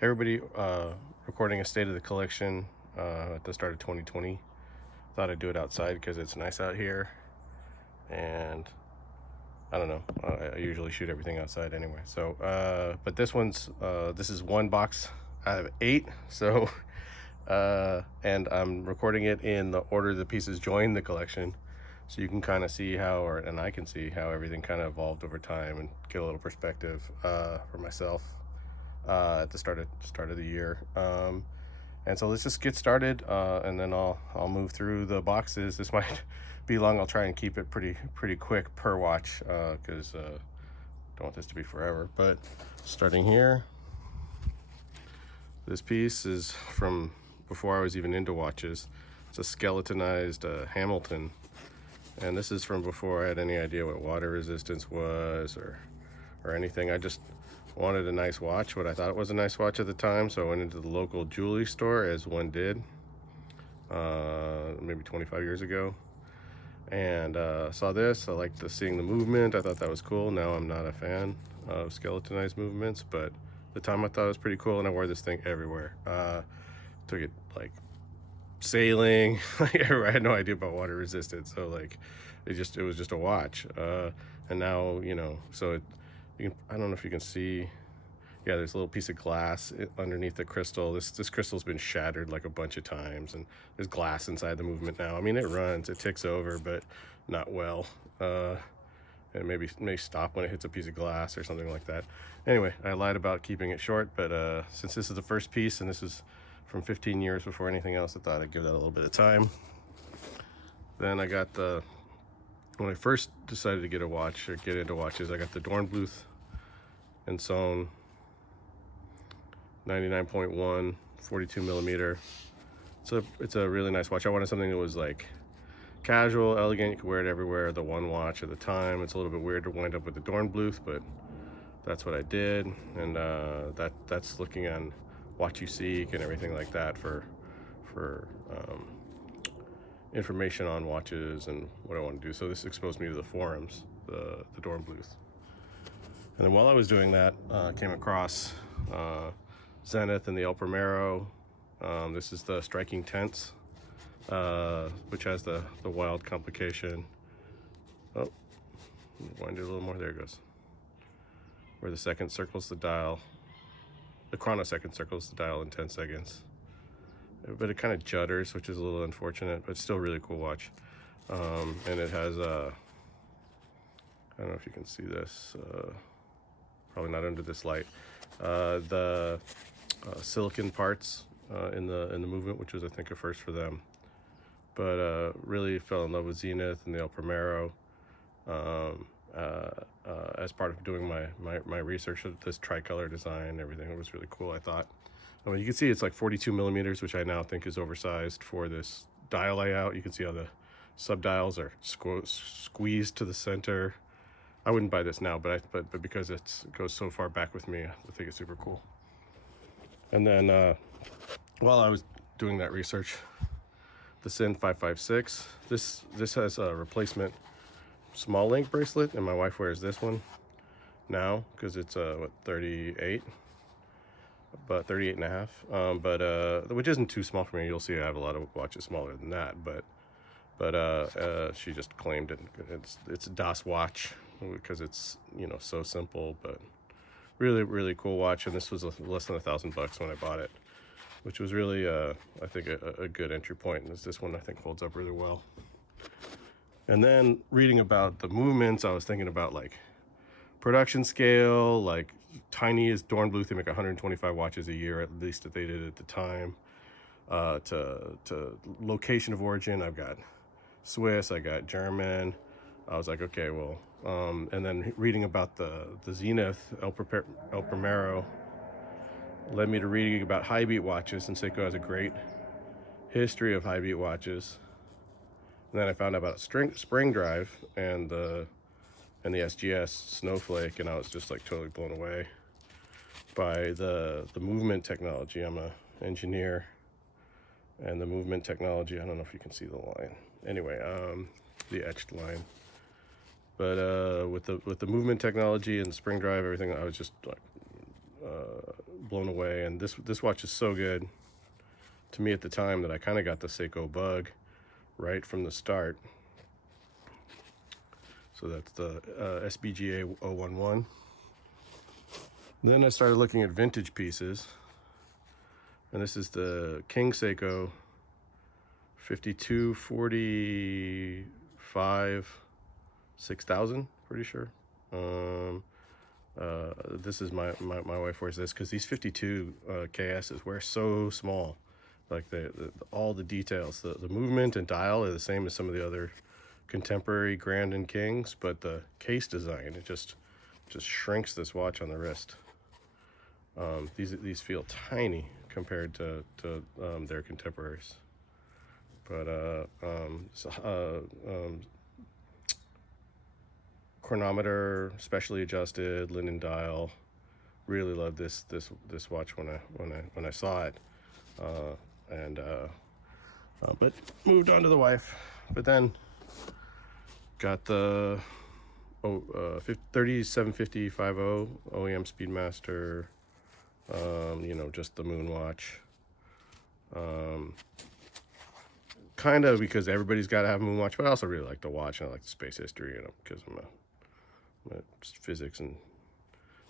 Hey everybody, recording a state of the collection at the start of 2020. Thought I'd do it outside because it's nice out here, and I don't know, I usually shoot everything outside anyway. So, but this is one box out of 8, so, and I'm recording it in the order the pieces join the collection, so you can kind of see how, and I can see how everything kind of evolved over time and get a little perspective for myself. At the start of the year, and so let's just get started, and then I'll move through the boxes. This might be long. I'll try and keep it pretty quick per watch, because don't want this to be forever. But starting here, this piece is from before I was even into watches. It's a skeletonized Hamilton, and this is from before I had any idea what water resistance was or anything. I just wanted a nice watch, what I thought it was a nice watch at the time, so I went into the local jewelry store, as one did, maybe 25 years ago, and saw this. I liked seeing the movement. I thought that was cool. Now I'm not a fan of skeletonized movements, but at the time I thought it was pretty cool, and I wore this thing everywhere. Took it like sailing. I had no idea about water resistance, so like it was just a watch, and now, you know, so I don't know if you can see, yeah, there's a little piece of glass underneath the crystal. This crystal's been shattered like a bunch of times, and there's glass inside the movement now. I mean, it runs, it ticks over, but not well. And may stop when it hits a piece of glass or something like that. Anyway, I lied about keeping it short, but since this is the first piece and this is from 15 years before anything else, I thought I'd give that a little bit of time. Then I got when I first decided to get a watch or get into watches, I got the Dornblüth Sohn 99.1 42 millimeter. It's a really nice watch. I wanted something that was like casual, elegant. You could wear it everywhere. The one watch at the time. It's a little bit weird to wind up with the Dornbluth, but that's what I did. And that's looking on Watch You Seek and everything like that for information on watches and what I want to do. So this exposed me to the forums, the Dornbluth. And then while I was doing that, came across Zenith and the Primero. This is the striking tense, which has the wild complication. Oh, wind it a little more. There it goes. Where the second circles the dial. The chrono second circles the dial in 10 seconds. But it kind of judders, which is a little unfortunate, but still really cool watch. And it has I don't know if you can see this, probably not under this light, the silicon parts in the movement, which was, I think, a first for them. But really fell in love with Zenith and the Primero as part of doing my research of this tricolor design and everything. It was really cool, I thought. I mean, you can see it's like 42 millimeters, which I now think is oversized for this dial layout. You can see how the subdials are squeezed to the center. I wouldn't buy this now, but because it goes so far back with me, I think it's super cool. And then while I was doing that research, the Zenith 556. This has a replacement small link bracelet, and my wife wears this one now because it's 38. But 38 and a half, but which isn't too small for me. You'll see I have a lot of watches smaller than that, but she just claimed it. It's a DOS watch because it's, you know, so simple, but really cool watch. And this was less than $1,000 when I bought it, which was really I think a good entry point. And this one I think holds up really well. And then reading about the movements, I was thinking about like production scale, like tiny as Dornbluth. They make 125 watches a year, at least that they did at the time. To location of origin, I've got Swiss, I got German. I was like, okay, well, and then reading about the Zenith Primero led me to reading about high beat watches, and Seiko has a great history of high beat watches. And then I found out about spring drive and the SGS Snowflake, and I was just like totally blown away by the movement technology. I'm an engineer, and the movement technology, I don't know if you can see the line. Anyway, the etched line. But with the movement technology and spring drive, everything, I was just like blown away. And this watch is so good to me at the time that I kind of got the Seiko bug right from the start. So that's the SBGA011. Then I started looking at vintage pieces, and this is the King Seiko 5245 6000, pretty sure. This is my wife wears this because these 52 KSs wear so small. Like all the details, the movement and dial are the same as some of the other contemporary Grand and Kings, but the case design, it just shrinks this watch on the wrist. These feel tiny compared to their contemporaries. But chronometer, specially adjusted, linen dial. Really loved this watch when I saw it, but moved on to the wife. But then got the 3750 OEM Speedmaster. You know, just the moon watch. Kind of because everybody's got to have a moon watch, but I also really like the watch, and I like the space history, you know, because I'm a just physics and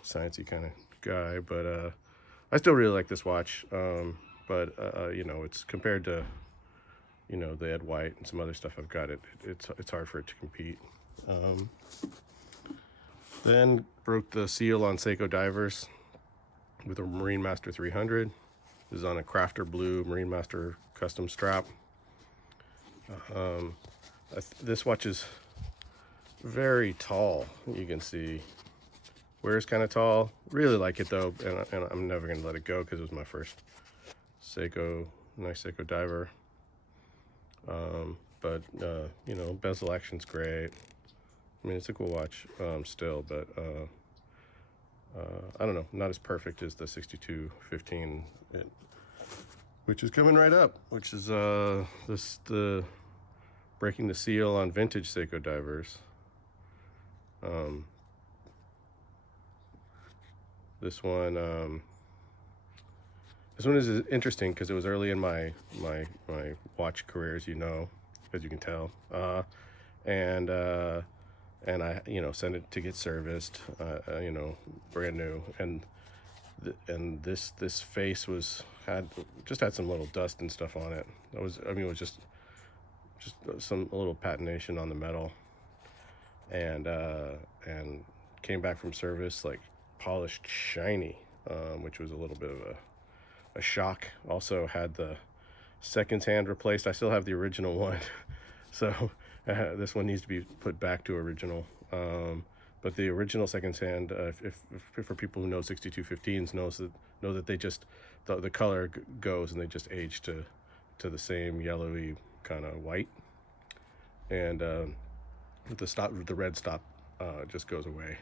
sciencey kind of guy. But I still really like this watch. You know, it's compared to, you know, the Ed White and some other stuff I've got, it's hard for it to compete. Then broke the seal on Seiko Divers with a Marine Master 300. This is on a Crafter Blue Marine Master custom strap. This watch is very tall. You can see wears kind of tall. Really like it though, and I'm never gonna let it go because it was my first Seiko, nice Seiko diver. You know, bezel action's great. I mean, it's a cool watch still, but I don't know, not as perfect as the 6215, which is coming right up, which is the breaking the seal on vintage Seiko divers. This one is interesting because it was early in my watch career, as you know, as you can tell, and I, you know, sent it to get serviced, you know, brand new, and this face had some little dust and stuff on it. It was just some little patination on the metal, and came back from service like polished shiny, which was a little bit of a shock. Also had the seconds hand replaced. I still have the original one, so this one needs to be put back to original. But the original seconds hand, if for people who know 6215s, know that they just the color goes and they just age to the same yellowy kind of white, and the red stop just goes away.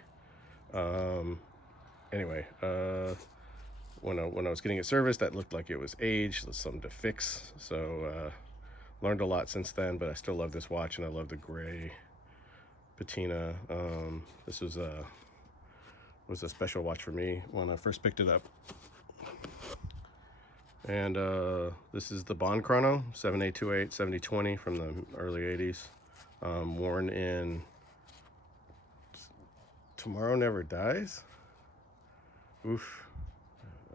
Anyway, when I was getting it serviced, that looked like it was aged. There's something to fix. So learned a lot since then, but I still love this watch, and I love the gray patina. This was a special watch for me when I first picked it up. And this is the Bond Chrono 7828 7020 from the early 80s, worn in Tomorrow Never Dies. Oof,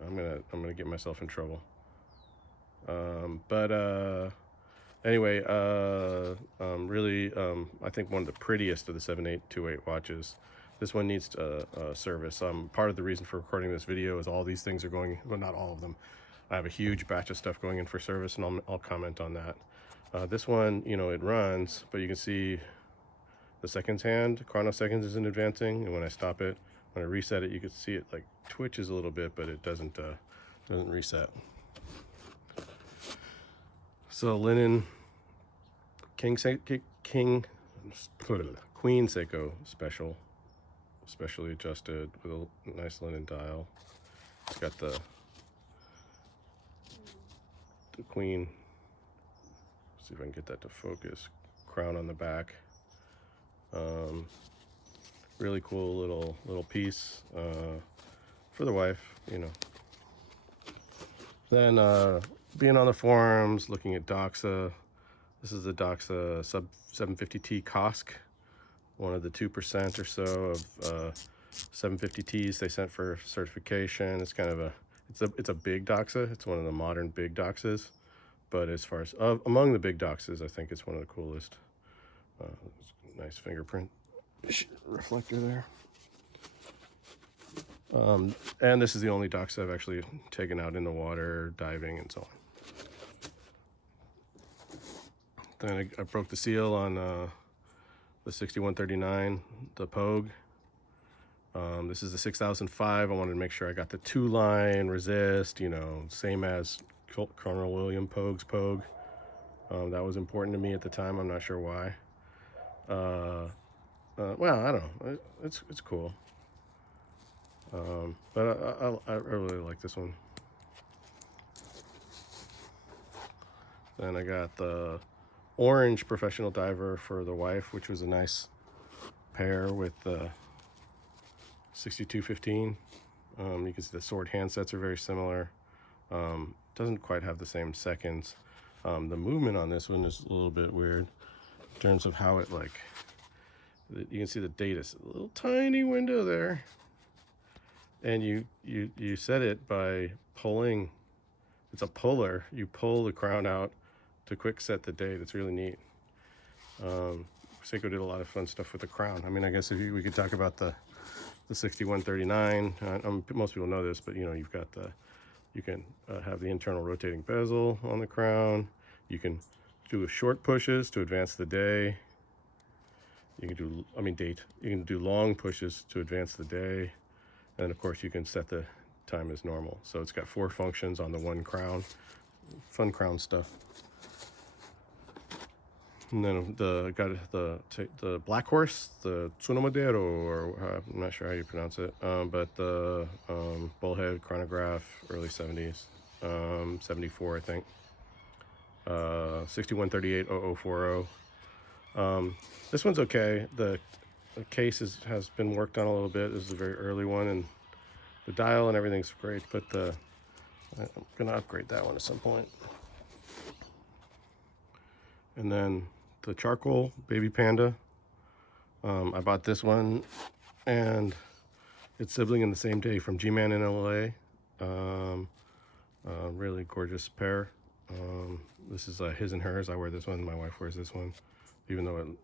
I'm gonna get myself in trouble. Anyway, really, I think one of the prettiest of the 7828 watches. This one needs service. Part of the reason for recording this video is all these things are going, well, not all of them. I have a huge batch of stuff going in for service, and I'll comment on that. This one, you know, it runs, but you can see the seconds hand, chrono seconds isn't advancing, and when I stop it, when I reset it, you can see it like twitches a little bit, but it doesn't reset. So linen Queen Seiko specially adjusted with a nice linen dial. It's got the Queen. See if I can get that to focus. Crown on the back. Really cool little piece. for the wife, you know. Then being on the forums, looking at Doxa. This is the Doxa sub 750T COSC, one of the 2% or so of 750Ts they sent for certification. It's kind of a it's a big Doxa. It's one of the modern big Doxas, but as far as among the big Doxas, I think it's one of the coolest. Nice fingerprint reflector there. And this is the only Doxa I've actually taken out in the water, diving and so on. Then I broke the seal on the 6139, the Pogue. This is the 6005. I wanted to make sure I got the 2-line resist, you know, same as Colonel William Pogue's Pogue. That was important to me at the time. I'm not sure why. Well, I don't know. It's cool. But I really like this one. Then I got the orange professional diver for the wife, which was a nice pair with the 6215. You can see the sword handsets are very similar. Doesn't quite have the same seconds. The movement on this one is a little bit weird in terms of how it, like, you can see the date is a little tiny window there, and you set it by pulling. It's a puller. You pull the crown out to quick set the date. It's really neat. Seiko did a lot of fun stuff with the crown. I mean, I guess we could talk about the 6139. Most people know this, but you know, you've got you can have the internal rotating bezel on the crown. You can do short pushes to advance the day. You can do, date. You can do long pushes to advance the day. And of course you can set the time as normal. So it's got 4 functions on the one crown. Fun crown stuff. And then got the Black Horse, the Tsunomadero, or I'm not sure how you pronounce it, but the bullhead chronograph, early 70s, 74 I think, 6138-0040. This one's okay. The case has been worked on a little bit. This is a very early one, and the dial and everything's great, but I'm gonna upgrade that one at some point. And then the charcoal Baby Panda. I bought this one, and it's sibling in the same day from G-Man in LA. Really gorgeous pair. This is his and hers. I wear this one. My wife wears this one, even though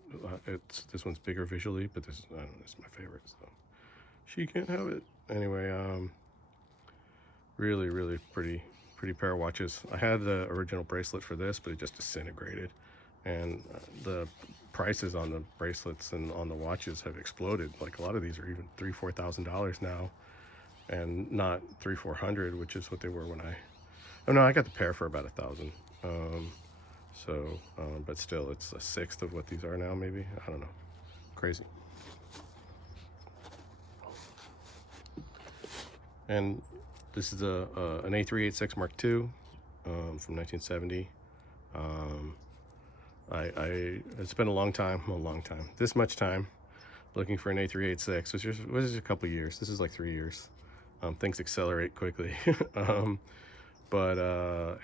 this one's bigger visually. But this, I don't know, this is my favorite, so she can't have it. Anyway, really pretty pair of watches. I had the original bracelet for this, but it just disintegrated. And the prices on the bracelets and on the watches have exploded. Like, a lot of these are even $3,000-$4,000 now, and not $300-$400, which is what they were when I got the pair for about $1,000. But still, it's a sixth of what these are now, maybe. I don't know. Crazy. And this is an A386 Mark II from 1970. It's been a long time, this much time, looking for an A386, which is a couple years. This is like 3 years. Things accelerate quickly.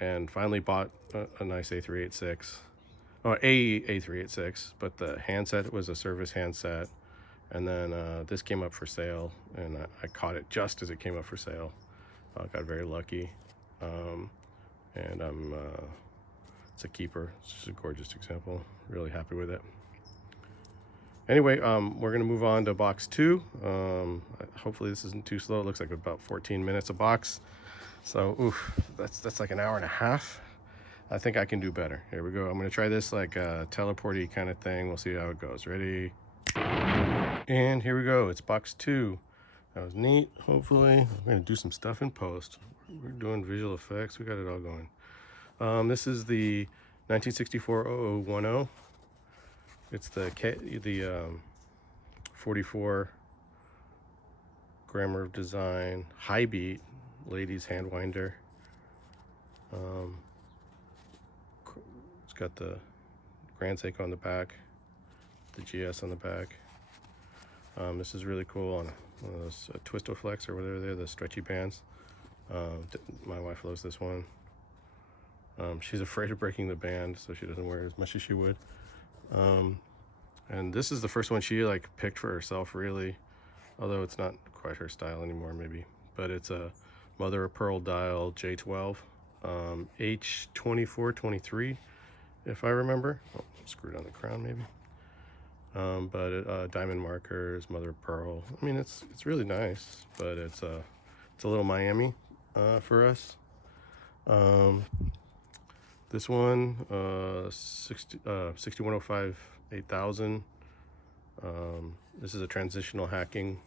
And finally bought a nice A386, or A386, but the handset was a service handset. And then this came up for sale, and I caught it just as it came up for sale. Got very lucky. And it's a keeper. It's just a gorgeous example. Really happy with it. Anyway, we're gonna move on to box 2. Hopefully this isn't too slow. It looks like about 14 minutes a box. So, oof, that's like an hour and a half. I think I can do better. Here we go. I'm gonna try this like a teleporty kind of thing. We'll see how it goes. Ready? And here we go. It's box 2. That was neat. Hopefully, I'm gonna do some stuff in post. We're doing visual effects. We got it all going. This is the 1964-0010. It's the 44 grammar of design, high beat, ladies hand winder. It's got the Grand Seiko on the back, the GS on the back. This is really cool on one of those Twistoflex or whatever they're, the stretchy bands. My wife loves this one. She's afraid of breaking the band, so she doesn't wear it as much as she would. And this is the first one she like picked for herself, really, although it's not quite her style anymore, maybe. But it's a mother of pearl dial J12 H2423, if I remember. Oh, screwed on the crown, maybe. But diamond markers, mother of pearl. I mean, it's really nice, but it's a little Miami for us. This one, 6105 8000. This is a transitional hacking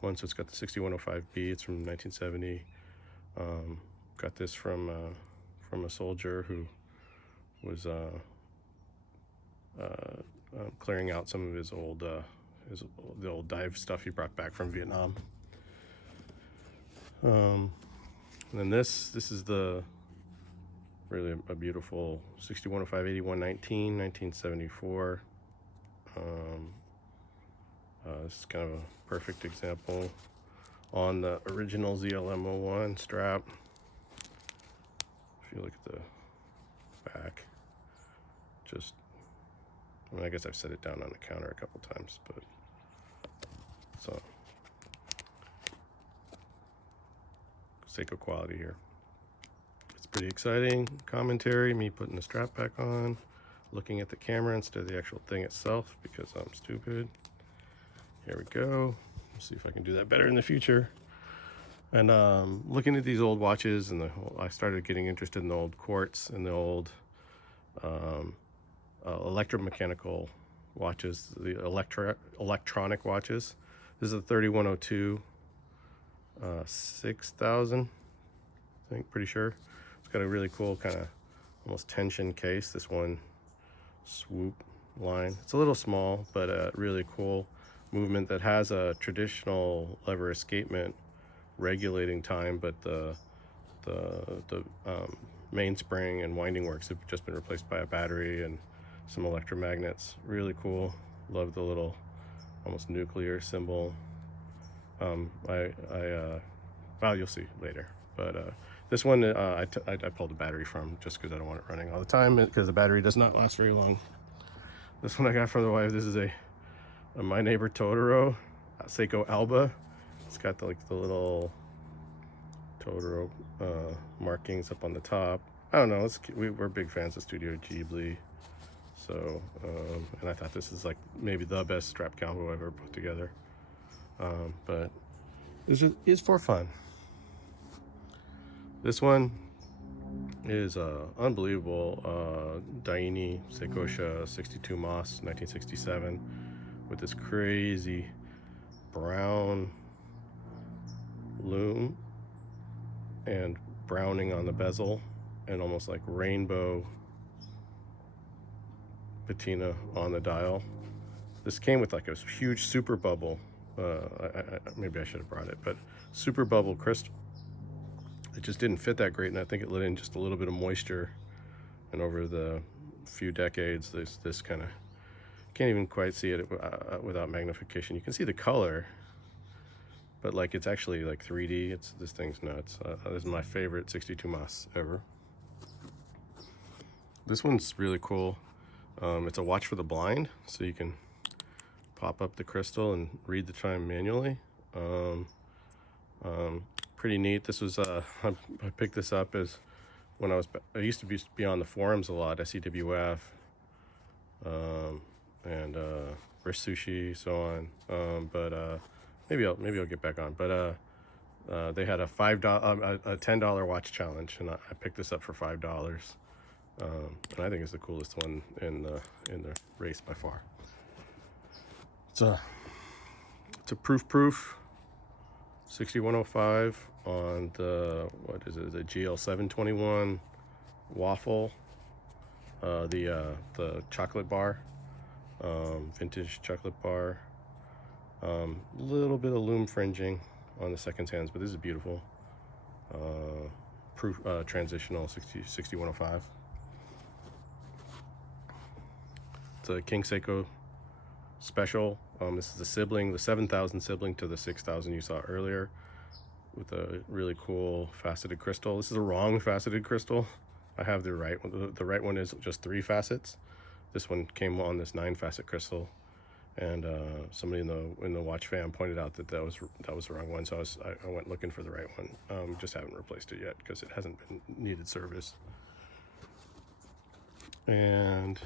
one, so it's got the 6105B. It's from 1970. Got this from a soldier who was clearing out some of his old the old dive stuff he brought back from Vietnam. And then this is the really a beautiful 6105 8119 1974. This is kind of a perfect example on the original ZLM01 strap. If you look at the back, just, I mean, I guess I've set it down on the counter a couple times, but so Seiko quality here. It's pretty exciting. Commentary, me putting the strap back on, looking at the camera instead of the actual thing itself because I'm stupid. Here we go. Let's see if I can do that better in the future. And looking at these old watches, and I started getting interested in the old Quartz and the old electromechanical watches, the electronic watches. This is a 3102 6000, I think, pretty sure. It's got a really cool kind of almost tension case. This one swoop line. It's a little small, but really cool movement that has a traditional lever escapement regulating time, but the mainspring and winding works have just been replaced by a battery and some electromagnets. Really cool. Love the little almost nuclear symbol. Well, you'll see later, but this one I pulled the battery from just because I don't want it running all the time, because the battery does not last very long. This one I got from the wife. This is a My Neighbor Totoro Seiko Alba. It's got the little Totoro markings up on the top. I don't know, we're big fans of Studio Ghibli, so and I thought this is like maybe the best strap combo I've ever put together. But this is for fun. This one is unbelievable Daini Seikosha 62 Moss 1967 with this crazy brown loom and browning on the bezel and almost like rainbow patina on the dial. This came with like a huge super bubble. Maybe I should have brought it, but super bubble crystal. It just didn't fit that great, and I think it let in just a little bit of moisture. And over the few decades, this kind of, can't even quite see it without magnification. You can see the color, but like it's actually like 3D. This thing's nuts. This is my favorite 62 Mas ever. This one's really cool. It's a watch for the blind, so you can pop up the crystal and read the time manually. Pretty neat. This was I picked this up as when I used to be on the forums a lot, SEWF, and Rish Sushi, so on. But maybe I'll get back on. But they had a $10 watch challenge, and I picked this up for $5. And I think it's the coolest one in the race by far. It's a proof 6105 on the, what is it, the GL721 waffle, the chocolate bar, vintage chocolate bar. Little bit of loom fringing on the seconds hands, but this is beautiful. Proof transitional 6105. It's a King Seiko special This is the sibling, the 7000 sibling to the 6000 you saw earlier, with a really cool faceted crystal. This is a wrong faceted crystal. I have the right one. The right one is just 3 facets. This one came on this 9-facet crystal, and somebody in the watch fam pointed out that that was the wrong one. So I went looking for the right one. Just haven't replaced it yet because it hasn't been needed service. And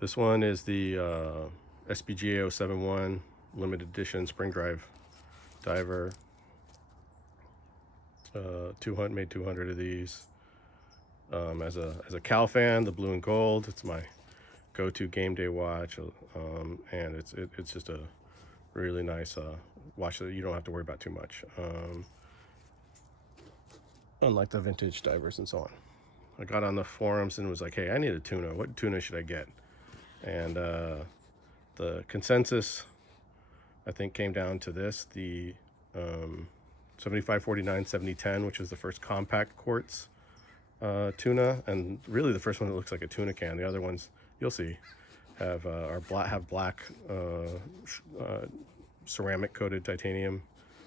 this one is the SBGA011 limited edition spring drive diver. 200 of these. As a Cal fan, the blue and gold, it's my go-to game day watch, and it's just a really nice watch that you don't have to worry about too much, unlike the vintage divers and so on. I got on the forums and was like, hey, I need a tuna. What tuna should I get? And the consensus, I think, came down to this, the 7549 7010, which is the first compact quartz tuna, and really the first one that looks like a tuna can. The other ones, you'll see, have black ceramic coated titanium,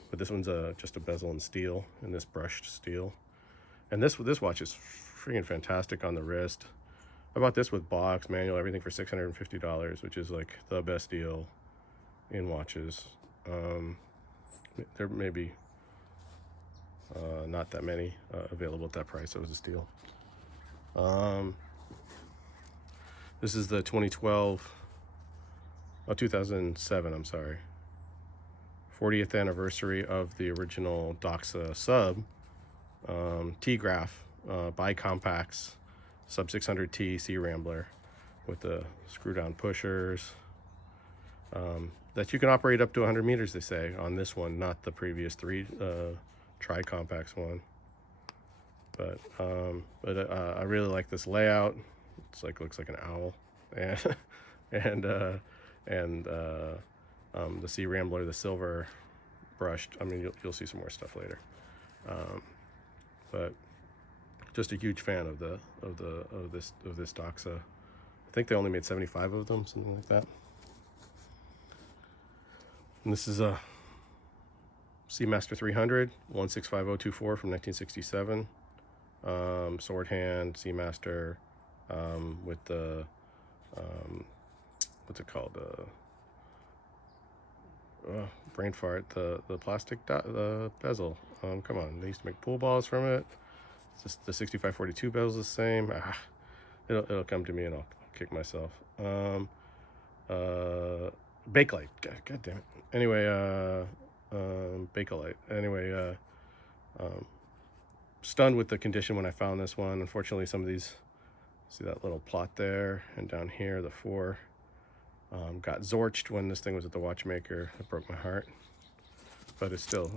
but this one's just a bezel and steel, and this brushed steel. And this watch is freaking fantastic on the wrist. I bought this with box, manual, everything for $650, which is like the best deal in watches. There may be not that many available at that price. So it was a steal. This is the 2007, I'm sorry, 40th anniversary of the original Doxa sub, T-Graph, bi-compacts, sub 600T Sea Rambler with the screw down pushers, that you can operate up to 100 meters, they say, on this one, not the previous 3 tri-compacts one. But I really like this layout. It's like, looks like an owl, and the Sea Rambler, the silver brushed. I mean, you'll see some more stuff later. But just a huge fan of this Doxa. I think they only made 75 of them, something like that. And this is a Seamaster 300 165024 from 1967. Sword hand Seamaster, with the what's it called, brain fart, the plastic the bezel. Come on, they used to make pool balls from it. It's just the 6542 bezel's the same. It'll come to me and I'll kick myself. Bakelite, god damn it. Anyway, Bakelite. Anyway, stunned with the condition when I found this one. Unfortunately, some of these, see that little plot there, and down here, the 4 got zorched when this thing was at the watchmaker. It broke my heart, but it's still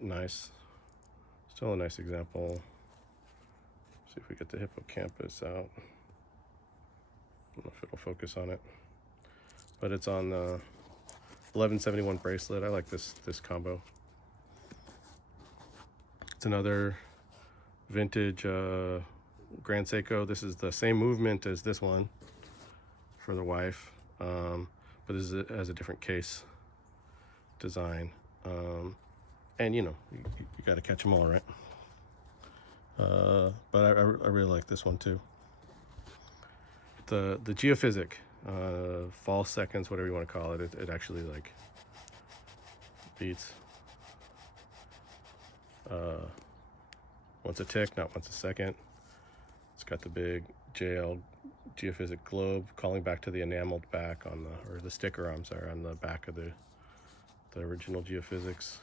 nice. Still a nice example. See if we get the hippocampus out. I don't know if it'll focus on it, but it's on the 1171 bracelet. I like this combo. It's another vintage Grand Seiko. This is the same movement as this one for the wife, but this has a different case design. And you know, you got to catch them all, right? But I really like this one too. The geophysic, false seconds, whatever you want to call it, it actually like beats once a tick, not once a second. It's got the big JL geophysic globe calling back to the enameled back on the, or the sticker, I'm sorry, on the back of the original geophysics.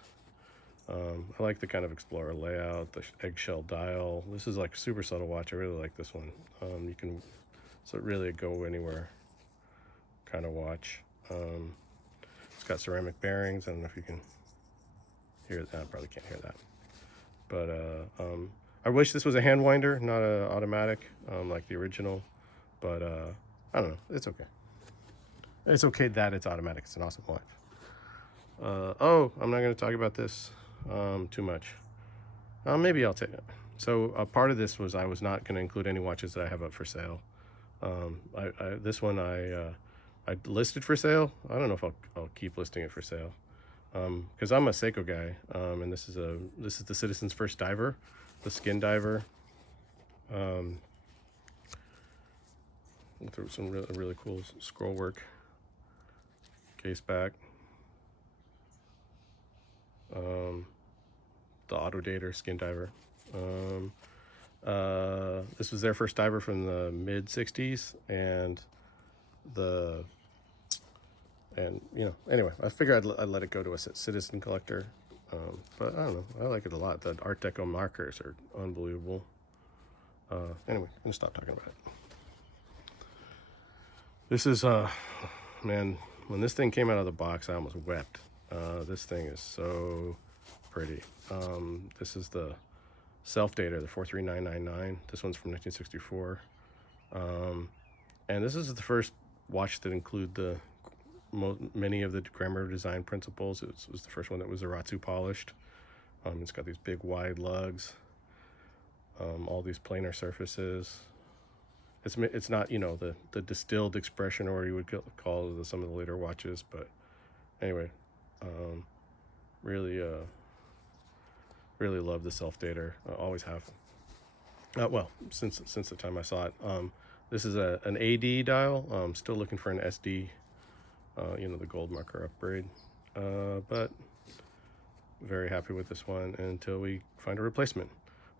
I like the kind of Explorer layout, the eggshell dial. This is like a super subtle watch. I really like this one. You can, it's really a go anywhere kind of watch. It's got ceramic bearings. I don't know if you can hear that. I probably can't hear that. But I wish this was a hand winder, not an automatic like the original. But I don't know. It's okay. It's okay that it's automatic. It's an awesome watch. Oh, I'm not going to talk about this too much. Maybe I'll take it. So part of this was I was not going to include any watches that I have up for sale. This one I I listed for sale. I don't know if I'll keep listing it for sale, because I'm a Seiko guy, and this is the Citizen's first diver, the skin diver. Through some really cool scroll work, case back, the auto dater skin diver. This was their first diver from the mid 60s, and you know, anyway, I figured I'd let it go to a citizen collector, but I don't know, I like it a lot. The Art Deco markers are unbelievable. Anyway, I'm gonna stop talking about it. This is, man, when this thing came out of the box, I almost wept. This thing is so pretty. This is the self-dater, the 43999. This one's from 1964. And this is the first watch that include many of the grammar design principles. It was the first one that was Aratsu polished. It's got these big wide lugs, all these planar surfaces. It's not, you know, the distilled expression, or you would call some of the later watches, but anyway, really love the self-dater. I always have. Well, since the time I saw it. This is an AD dial. I'm still looking for an SD, you know, the gold marker upgrade, but very happy with this one until we find a replacement.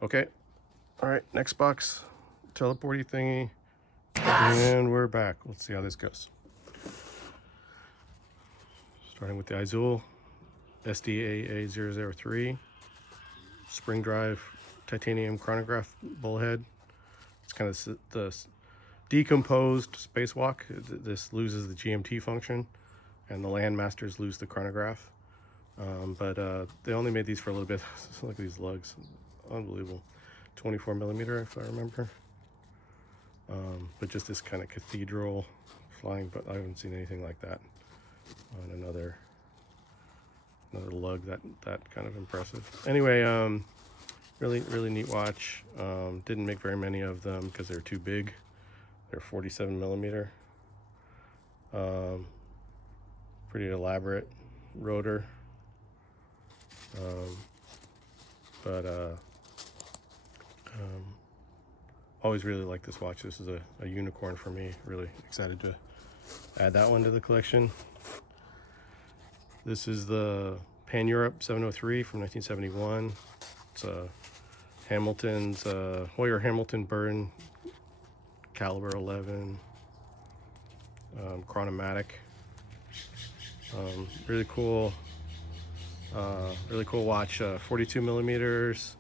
Okay, all right, next box, teleporty thingy, and we're back. Let's see how this goes. Starting with the Izul SDAA003 spring drive titanium chronograph bullhead. It's kind of the decomposed spacewalk. This loses the GMT function, and the Landmasters lose the chronograph. But they only made these for a little bit. Look at these lugs, unbelievable. 24 millimeter, if I remember. But just this kind of cathedral flying, but I haven't seen anything like that on another lug that kind of impressive. Anyway, really neat watch. Didn't make very many of them because they're too big. They're 47 millimeter. Pretty elaborate rotor. Always really like this watch. This is a unicorn for me. Really excited to add that one to the collection. This is the Pan Europe 703 from 1971. It's Hamilton's Hoyer Hamilton Burn caliber 11 chronomatic. Really cool watch. 42 millimeters.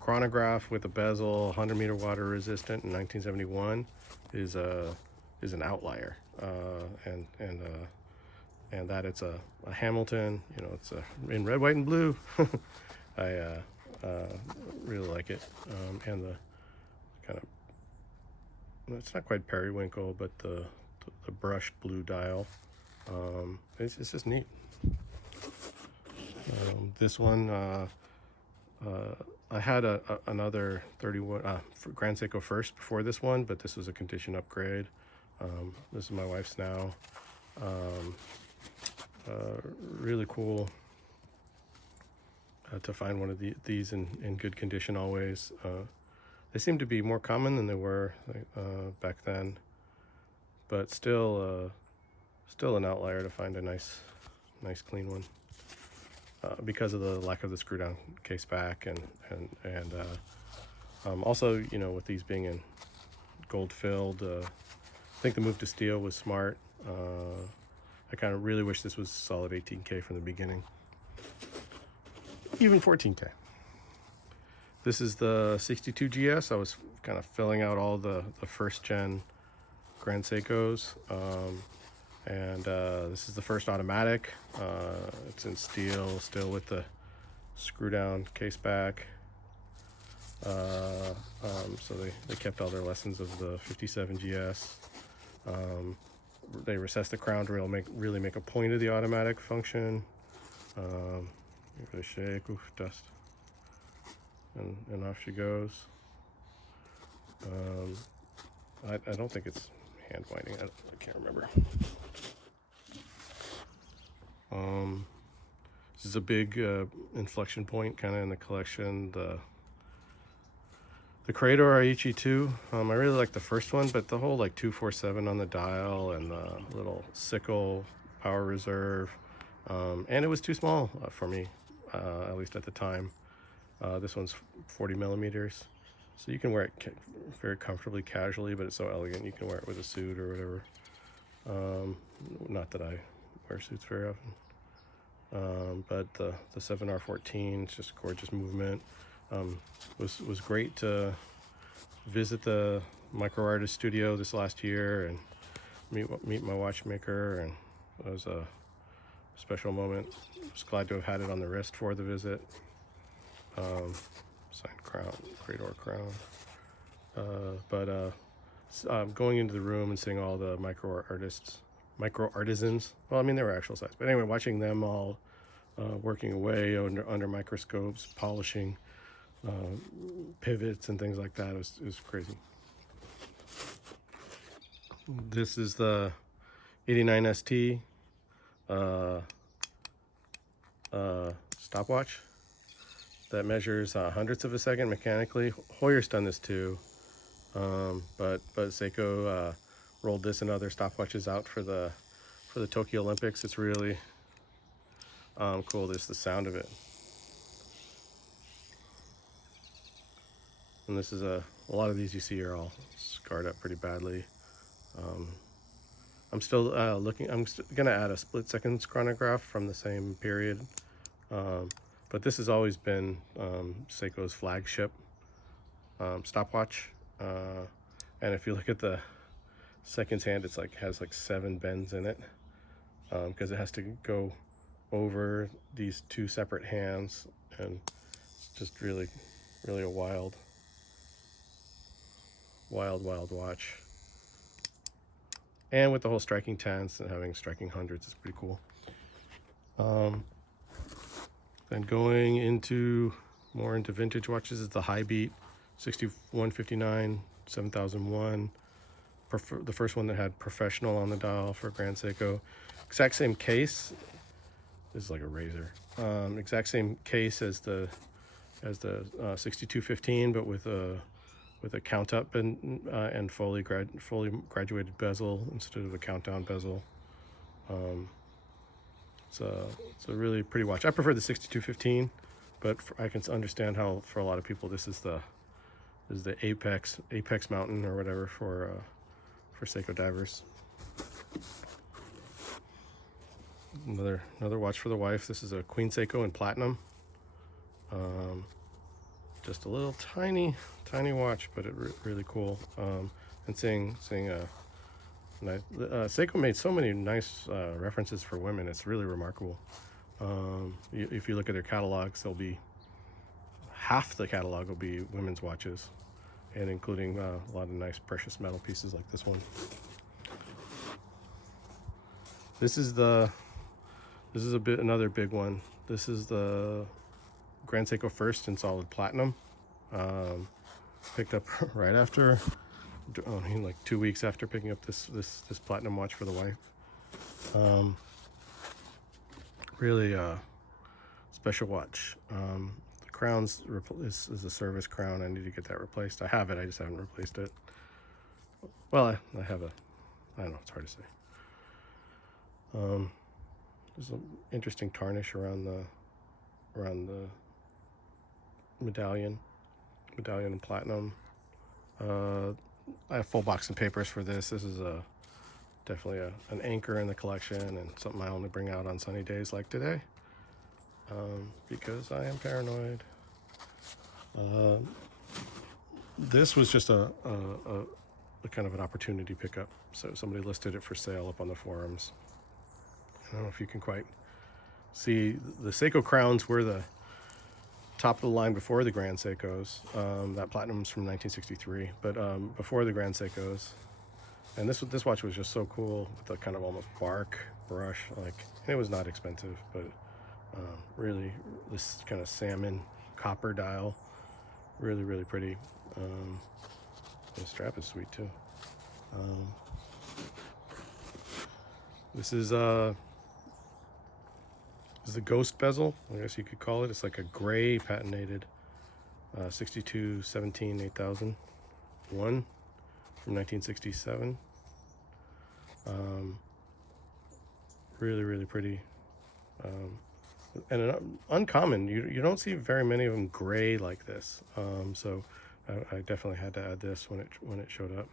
Chronograph with a bezel, 100 meter water resistant in 1971 is an outlier, and that it's a Hamilton. You know, it's in red, white, and blue. I really like it, and the kind of, it's not quite periwinkle, but the brushed blue dial. It's just neat. This one. I had another 31 Grand Seiko first before this one, but this was a condition upgrade. This is my wife's now. Really cool to find one of these in good condition always. They seem to be more common than they were back then, but still an outlier to find a nice clean one. Because of the lack of the screw down case back, and also, you know, with these being in gold filled, I think the move to steel was smart. I kind of really wish this was solid 18K from the beginning, even 14K. This is the 62GS. I was kind of filling out all the first gen Grand Seikos. And this is the first automatic. It's in steel, still with the screw down case back. So they kept all their lessons of the 57GS. They recessed the crown to really make a point of the automatic function. Give it a shake, oof, dust, and off she goes. I don't think it's hand winding. I can't remember. This is a big inflection point kind of in the collection. The Creator Aichi-2, I really like the first one, but the whole like 247 on the dial and the little sickle power reserve, and it was too small for me, at least at the time. This one's 40 millimeters, so you can wear it very comfortably, casually, but it's so elegant. You can wear it with a suit or whatever. Not that I wear suits very often, but the 7R14 is just gorgeous movement. Was great to visit the micro artist studio this last year and meet my watchmaker, and it was a special moment. I was glad to have had it on the wrist for the visit. Signed crown, Creator crown. Going into the room and seeing all the micro artisans. Well, I mean, they were actual size, but anyway, watching them all working away under microscopes, polishing pivots and things like that. It was crazy. This is the 89 ST stopwatch that measures hundredths of a second mechanically. Hoyer's done this too, but Seiko rolled this and other stopwatches out for the Tokyo Olympics. It's really cool. This is the sound of it. And this is a lot of these you see are all scarred up pretty badly. I'm still looking. I'm gonna add a split seconds chronograph from the same period, but this has always been Seiko's flagship stopwatch. And if you look at the seconds hand, it's like has like 7 bends in it, because it has to go over these 2 separate hands, and it's just really a wild watch. And with the whole striking tenths and having striking hundreds, it's pretty cool. Then going more into vintage watches is the High Beat 6159 7001. The first one that had professional on the dial for Grand Seiko. Exact same case. This is like a razor. Exact same case as the 6215, but with a count up and fully graduated bezel instead of a countdown bezel. It's a really pretty watch. I prefer the 6215, but I can understand how for a lot of people this is the apex mountain or whatever for Seiko divers. Another watch for the wife. This is a Queen Seiko in platinum. Just a little tiny watch, but it really cool. And seeing nice, Seiko made so many nice references for women. It's really remarkable. If you look at their catalogs, there'll be half the catalog will be women's watches, and including a lot of nice precious metal pieces like this one. This is another big one. This is the Grand Seiko First in solid platinum. Picked up right after, like 2 weeks after picking up this platinum watch for the wife. Really special watch. The crown's is a service crown. I need to get that replaced. I have it, I just haven't replaced it. Well, I have I don't know, it's hard to say. There's an interesting tarnish around the medallion in platinum. I have full box and papers for this. This is definitely an anchor in the collection, and something I only bring out on sunny days like today, because I am paranoid. This was just a kind of an opportunity pickup. So somebody listed it for sale up on the forums. I don't know if you can quite see. The Seiko crowns were the top of the line before the Grand Seikos. That platinum's from 1963, but before the Grand Seikos. And this watch was just so cool with the kind of almost bark brush, like, and it was not expensive, but really this kind of salmon copper dial, really pretty. The strap is sweet too. This is the ghost bezel, I guess you could call it. It's like a gray patinated 6217 8001 from 1967. Really pretty. And uncommon. You don't see very many of them gray like this. So I definitely had to add this when it showed up.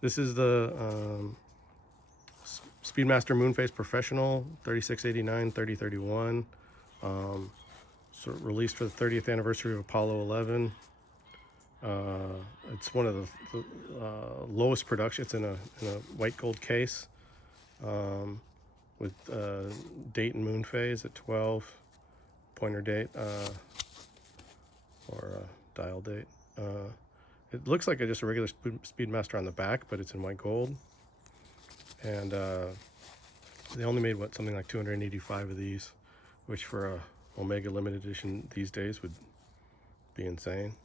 This is the Speedmaster Moonface Professional 3689 3031. So released for the 30th anniversary of Apollo 11. It's one of the lowest production. It's in a white gold case with date and moon phase at 12, pointer date or dial date. It looks like just a regular Speedmaster on the back, but it's in white gold. And they only made something like 285 of these, which for a Omega limited edition these days would be insane.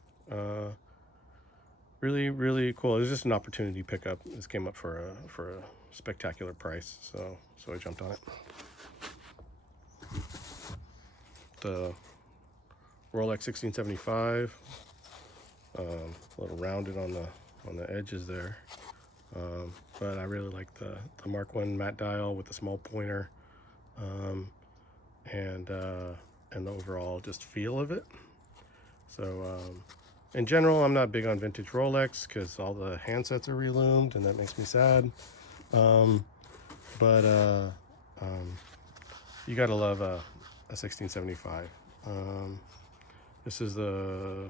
Really cool. It was just an opportunity pickup. This came up for a spectacular price, so I jumped on it. The Rolex 1675, a little rounded on the edges there, but I really like the Mark 1 matte dial with the small pointer, and the overall just feel of it. So in general, I'm not big on vintage Rolex because all the handsets are reloomed, and that makes me sad. But you gotta love a 1675. This is the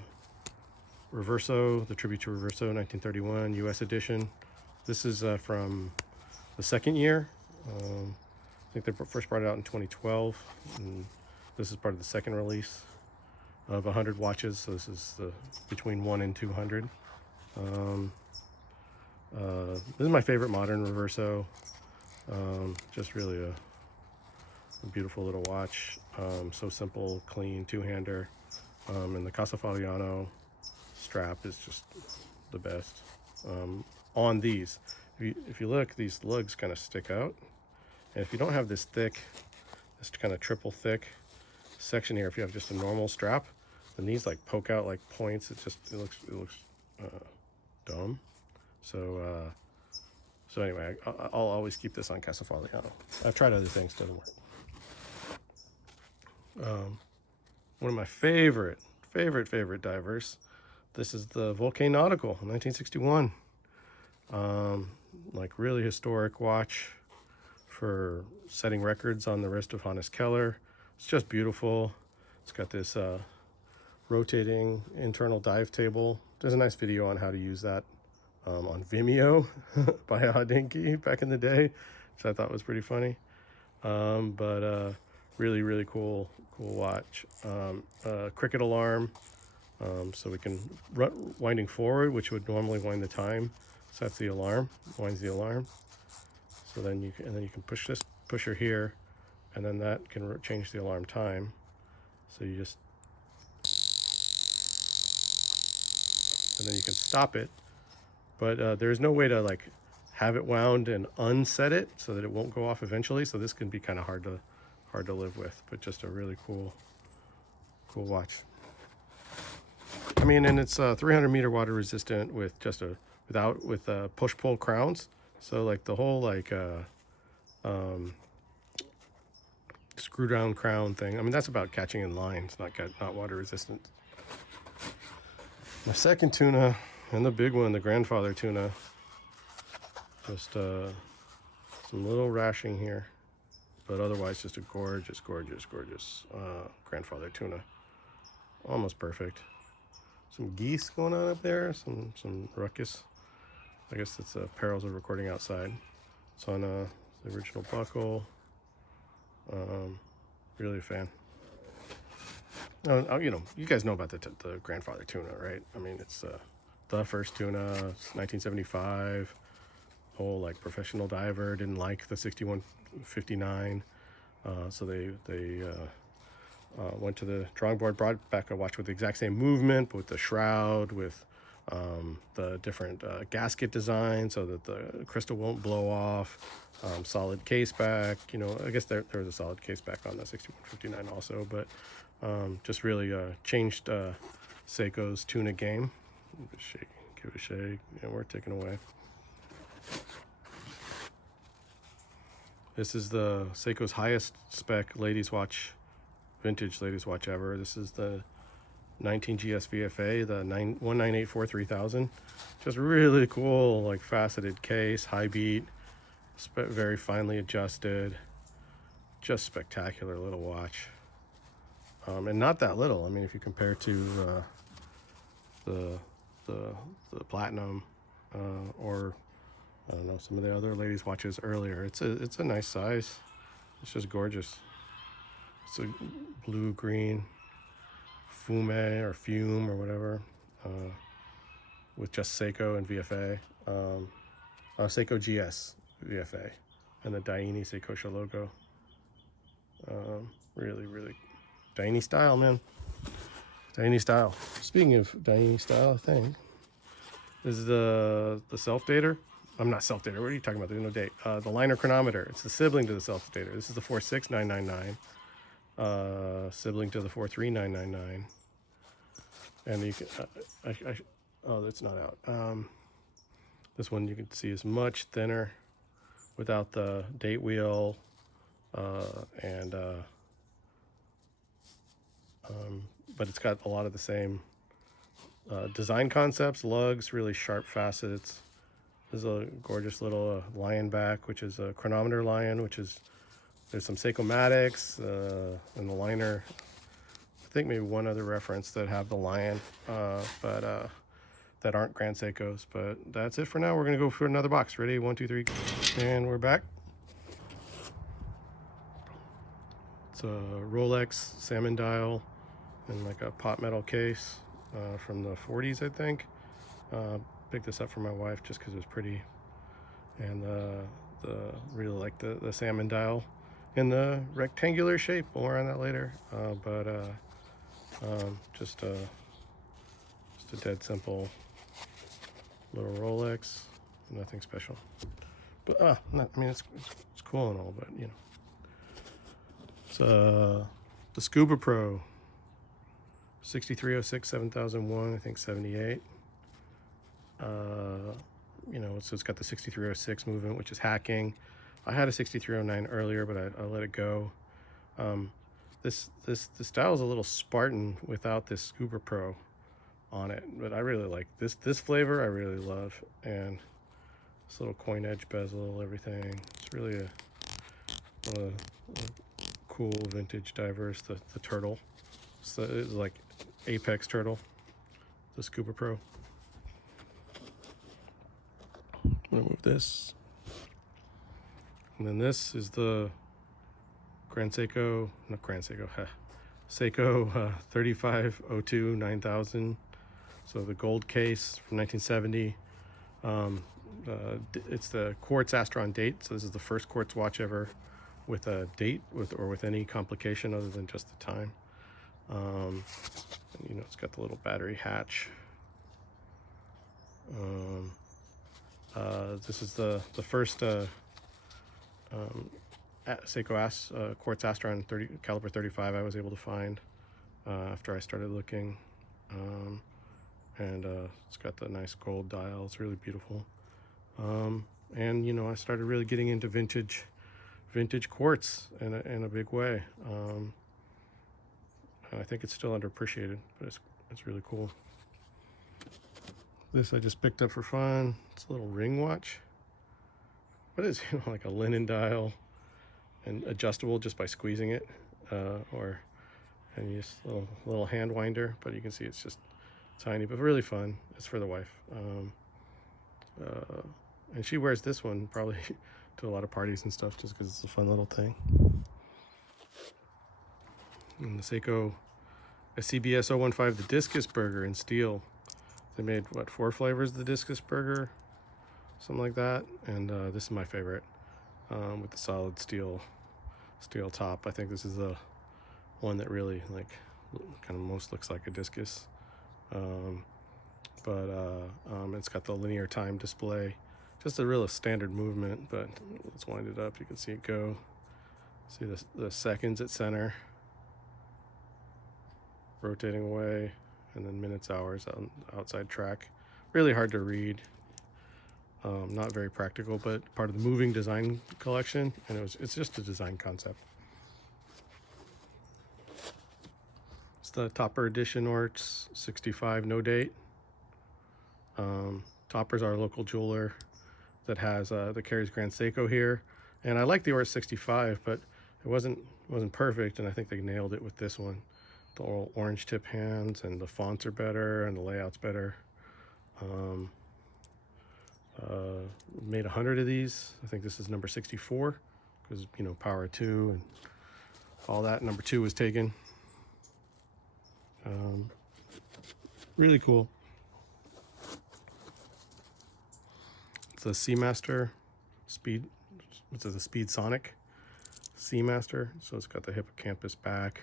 Reverso, the Tribute to Reverso 1931 US edition. This is from the second year. I think they first brought it out in 2012, and this is part of the second release of 100 watches. So this is between 1 and 200. This is my favorite modern Reverso. Just really a beautiful little watch. So simple, clean, two-hander. And the Casafaliano strap is just the best. On these, if you look, these lugs kind of stick out. And if you don't have this thick, this kind of triple thick section here, if you have just a normal strap, then these like poke out like points. It looks dumb. So anyway, I'll always keep this on Casafaliano. I've tried other things, doesn't work. One of my favorite divers. This is the Vulcain Nautical, 1961. Like really historic watch for setting records on the wrist of Hannes Keller. It's just beautiful. It's got this rotating internal dive table. There's a nice video on how to use that on Vimeo by Hadinky back in the day, which I thought was pretty funny. But really cool watch. Cricket alarm, so we can winding forward, which would normally wind the time. So that's the alarm, winds the alarm. So then you can push this pusher here, and then that can change the alarm time. So you just, and then you can stop it. But there's no way to like have it wound and unset it so that it won't go off eventually. So this can be kind of hard to live with, but just a really cool watch. I mean, and it's 300 meter water resistant with just with push pull crowns. So like the whole like screw down crown thing. I mean, that's about catching in lines, not water resistant. My second tuna, and the big one, the grandfather tuna. Just some little rashing here, but otherwise just a gorgeous grandfather tuna. Almost perfect. Some geese going on up there, some ruckus. I guess it's perils of recording outside. It's on the original buckle. Really a fan. You know, you guys know about the grandfather tuna, right? I mean, it's the first tuna, 1975. Whole like professional diver didn't like the 6159, so they went to the drawing board, brought back a watch with the exact same movement, but with the shroud, with the different gasket design so that the crystal won't blow off, solid case back. You know, I guess there was a solid case back on the 6159 also, but just really changed Seiko's tuna game. Give it a shake. Yeah, we're taking away. This is the Seiko's highest spec ladies watch, vintage ladies watch ever. This is the 19 GS VFA, the 1984-3000. Just really cool, like faceted case, high beat, very finely adjusted. Just spectacular little watch. And not that little. I mean, if you compare to the platinum or I don't know, some of the other ladies' watches earlier. It's a nice size. It's just gorgeous. It's a blue-green fume or fume or whatever, with just Seiko and VFA. Seiko GS VFA and the Daini Seikosha logo. Really, really Daini style, man. Daini style. Speaking of Daini style, I think this is the self-dater. I'm not self-dater. What are you talking about? There's no date. The liner chronometer. It's the sibling to the self-dater. This is the 46999. Sibling to the 43999. And you can. Oh, that's not out. This one you can see is much thinner, without the date wheel, but it's got a lot of the same design concepts, lugs, really sharp facets. There's a gorgeous little lion back, which is a chronometer lion, there's some Seiko-matics and the liner. I think maybe one other reference that have the lion, but that aren't Grand Seikos. But that's it for now. We're gonna go for another box. Ready? 1, 2, 3, and we're back. It's a Rolex salmon dial and like a pot metal case from the 40s, I think. Picked this up for my wife just because it was pretty, and really like the salmon dial in the rectangular shape. More on that later, just a dead simple little Rolex, nothing special. But I mean it's cool and all, but you know, it's the Scuba Pro 6306 7001, I think 78. You know, so it's got the 6306 movement, which is hacking. I had a 6309 earlier, but I let it go. This dial is a little Spartan without this Scuba Pro on it, but I really like this flavor. I really love, and this little coin edge bezel, everything. It's really a cool vintage divers. The turtle, so it's like Apex turtle, the Scuba Pro. I'm gonna move this, and then this is the Grand Seiko, not Grand Seiko, Seiko 3502 9000. So the gold case from 1970. It's the Quartz Astron date. So this is the first Quartz watch ever with a date with any complication other than just the time. And, you know, it's got the little battery hatch. This is the first Seiko Quartz Astron caliber 35 I was able to find after I started looking. And it's got the nice gold dial. It's really beautiful. And you know, I started really getting into vintage quartz in a big way. And I think it's still underappreciated, but it's really cool. This I just picked up for fun. It's a little ring watch. What is it? Like a linen dial and adjustable just by squeezing it, and use a little hand winder. But you can see it's just tiny, but really fun. It's for the wife, and she wears this one probably to a lot of parties and stuff just because it's a fun little thing. And the Seiko CBS 015, the Discus Burger in steel. They made what, 4 flavors of the Discus Burger, something like that. And this is my favorite, with the solid steel top. I think this is the one that really like kind of most looks like a discus. but it's got the linear time display. Just a real standard movement, but let's wind it up. You can see it go. See the seconds at center, rotating away, and then minutes, hours on outside track. Really hard to read. Not very practical, but part of the moving design collection, and it's just a design concept. It's the Topper Edition Orts 65, no date. Topper's our local jeweler that has that carries Grand Seiko here, and I like the Orts 65, but it wasn't perfect, and I think they nailed it with this one. The orange tip hands, and the fonts are better, and the layout's better. Made 100 of these. I think this is number 64 because, you know, Power 2 and all that. Number 2 was taken. Really cool. It's a Seamaster Speed. It's a Speed Sonic Seamaster. So it's got the hippocampus back,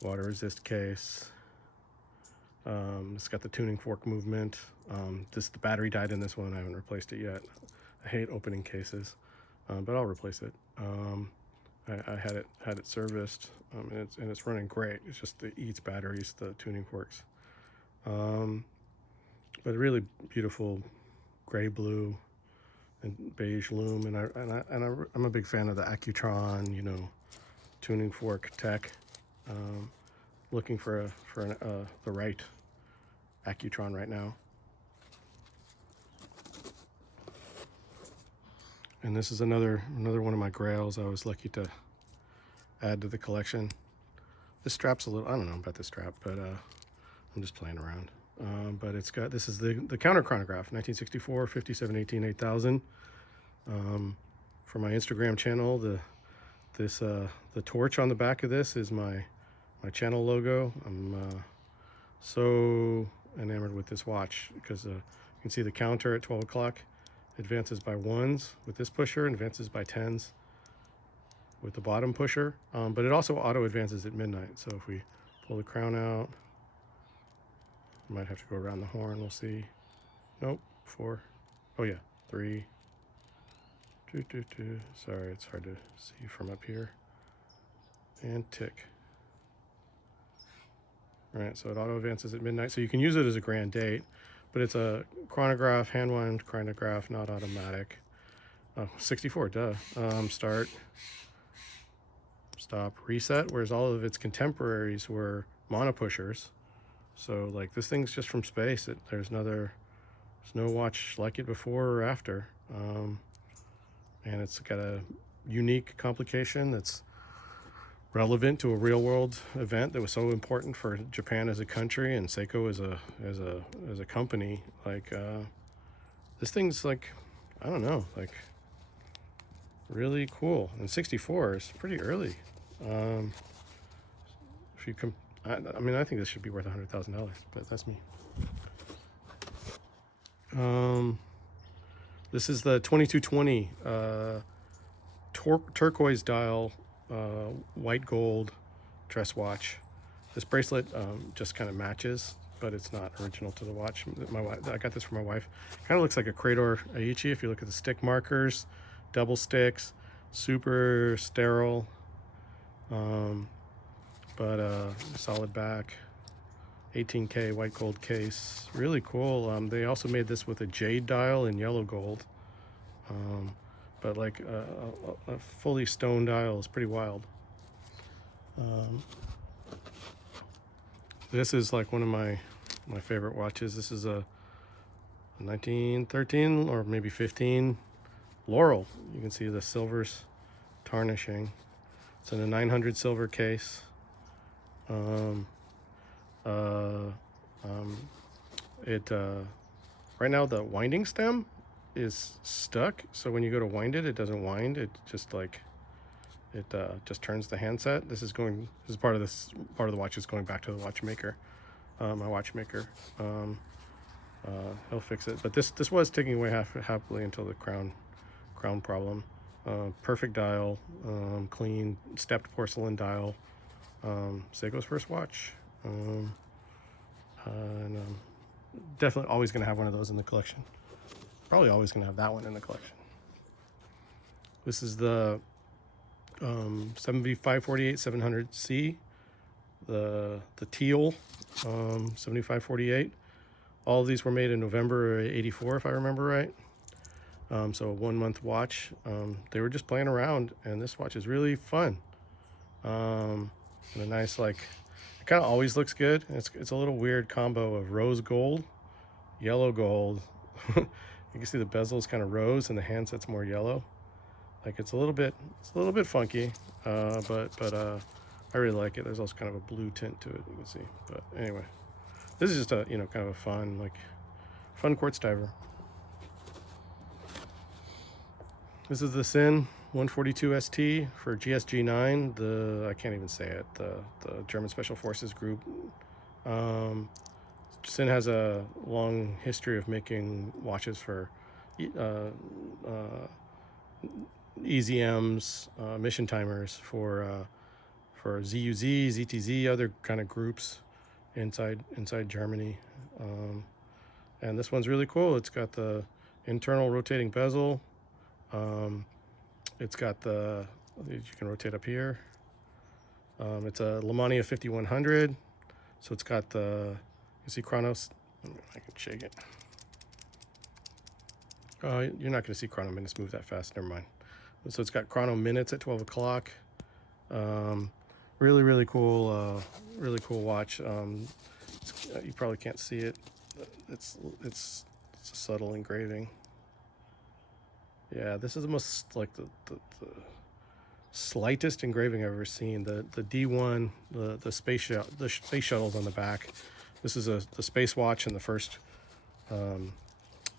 water resist case. It's got the tuning fork movement. The battery died in this one. I haven't replaced it yet. I hate opening cases, but I'll replace it. I had it serviced, and it's running great. It's just it eats batteries, the tuning forks. But really beautiful gray, blue, and beige lume, and I'm a big fan of the Accutron, you know, tuning fork tech. Looking for the right Accutron right now. And this is another one of my grails I was lucky to add to the collection. This strap's a little, I don't know about this strap, but I'm just playing around. But it's got, this is the counter chronograph, 1964, 5718, 8000. For my Instagram channel, the torch on the back of this is my channel logo. I'm so enamored with this watch because you can see the counter at 12 o'clock advances by 1s with this pusher, advances by 10s with the bottom pusher, but it also auto advances at midnight. So if we pull the crown out, we might have to go around the horn, we'll see. Nope, 4, oh yeah, 3, 2, 2, 2. Sorry, it's hard to see from up here. And tick. Right, so it auto advances at midnight. So you can use it as a grand date, but it's a chronograph, hand wound chronograph, not automatic. Oh, 64, duh. Start, stop, reset, whereas all of its contemporaries were mono pushers. So like this thing's just from space. There's no watch like it before or after. And it's got a unique complication that's relevant to a real world event that was so important for Japan as a country and Seiko as a company. Like this thing's like, I don't know, like really cool. And 64 is pretty early. If you I mean, I think this should be worth $100,000, but that's me. This is the 2220 turquoise dial, white gold dress watch. This bracelet just kind of matches, but it's not original to the watch. I got this for my wife. Kind of looks like a Crador Aichi if you look at the stick markers, double sticks, super sterile, but solid back, 18K white gold case, really cool. They also made this with a jade dial in yellow gold, but like a fully stone dial is pretty wild. This is like one of my favorite watches. This is a 1913 or maybe 15 Laurel. You can see the silvers tarnishing. It's in a 900 silver case. Right now the winding stem is stuck, so when you go to wind it, it doesn't wind. It just like just turns the handset. This is part of the watch is going back to the watchmaker, my watchmaker. He'll fix it, but this was ticking away happily until the crown problem. Perfect dial, clean stepped porcelain dial. Seiko's first watch, and definitely always going to have one of those in the collection. Probably always going to have that one in the collection. This is the 7548 700C, the teal 7548. All of these were made in November '84, if I remember right. So a 1 month watch. They were just playing around, and this watch is really fun. And a nice, like, it kind of always looks good. It's a little weird combo of rose gold, yellow gold. You can see the bezel is kind of rose and the handset's more yellow. Like, it's a little bit funky, but I really like it. There's also kind of a blue tint to it, you can see. But anyway, this is just a, you know, kind of a fun quartz diver. This is the SIN 142 ST for GSG9, I can't even say it, the German Special Forces group. SIN has a long history of making watches for EZMs, mission timers for ZUZ, ZTZ, other kind of groups inside Germany. And this one's really cool. It's got the internal rotating bezel. It's got the, you can rotate up here. It's a Lemania 5100. So it's got the, you see Chronos, I can shake it. You're not going to see chrono minutes move that fast, never mind. So it's got chrono minutes at 12 o'clock. Really cool watch. You probably can't see it. It's a subtle engraving. Yeah, this is the most, like, the slightest engraving I've ever seen. The D1, the space shuttle's on the back. This is the space watch and the first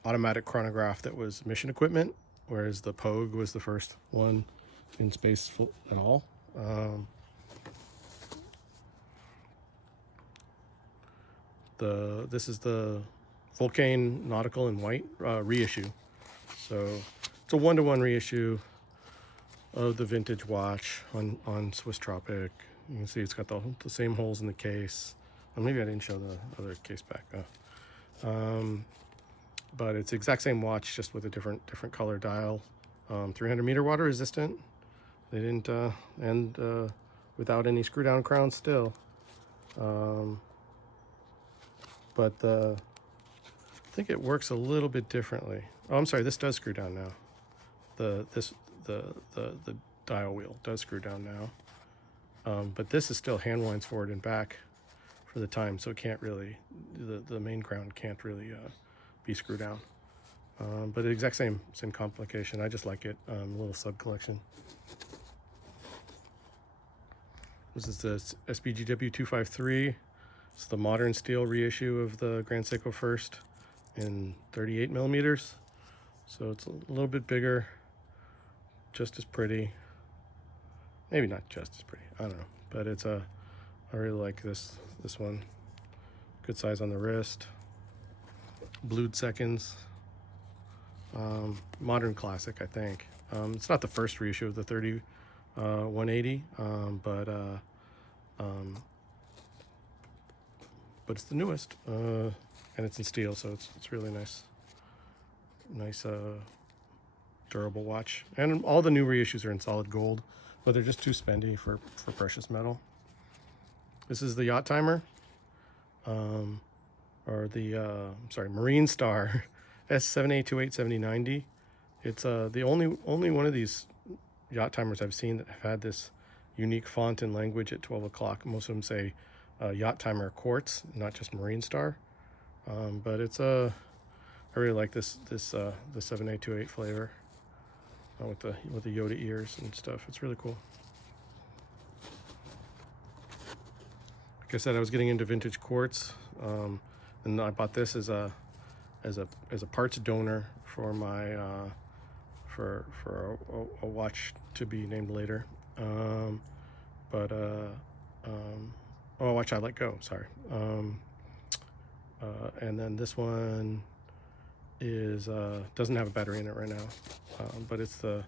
automatic chronograph that was mission equipment, whereas the Pogue was the first one in space at all. This is the Vulcain Nautical in white reissue. So it's a 1-to-1 reissue of the vintage watch on Swiss Tropic. You can see it's got the same holes in the case. Well, maybe I didn't show the other case back. But it's the exact same watch, just with a different color dial. 300 meter water resistant. They didn't and without any screw down crown still. But I think it works a little bit differently. Oh, I'm sorry, this does screw down now. The dial wheel does screw down now. But this is still hand winds forward and back for the time, so it can't really, the main crown can't really be screwed down. But the exact same complication. I just like it. A little sub collection. This is the SBGW253. It's the modern steel reissue of the Grand Seiko First in 38 millimeters. So it's a little bit bigger, just as pretty. Maybe not just as pretty, I don't know. But it's I really like this one. Good size on the wrist. Blued seconds. Modern classic, I think. It's not the first reissue of the 180, but it's the newest, and it's in steel, so it's really nice, durable watch. And all the new reissues are in solid gold, but they're just too spendy for precious metal. This is the Yacht Timer, or the Marine Star S78287090. It's the only one of these yacht timers I've seen that have had this unique font and language at 12 o'clock. Most of them say Yacht Timer Quartz, not just Marine Star. But it's I really like this the 7828 flavor with the Yoda ears and stuff. It's really cool. Like I said, I was getting into vintage quartz, and I bought this as a parts donor for my for a watch to be named later. A watch I let go, sorry. And then this one is doesn't have a battery in it right now, but it's the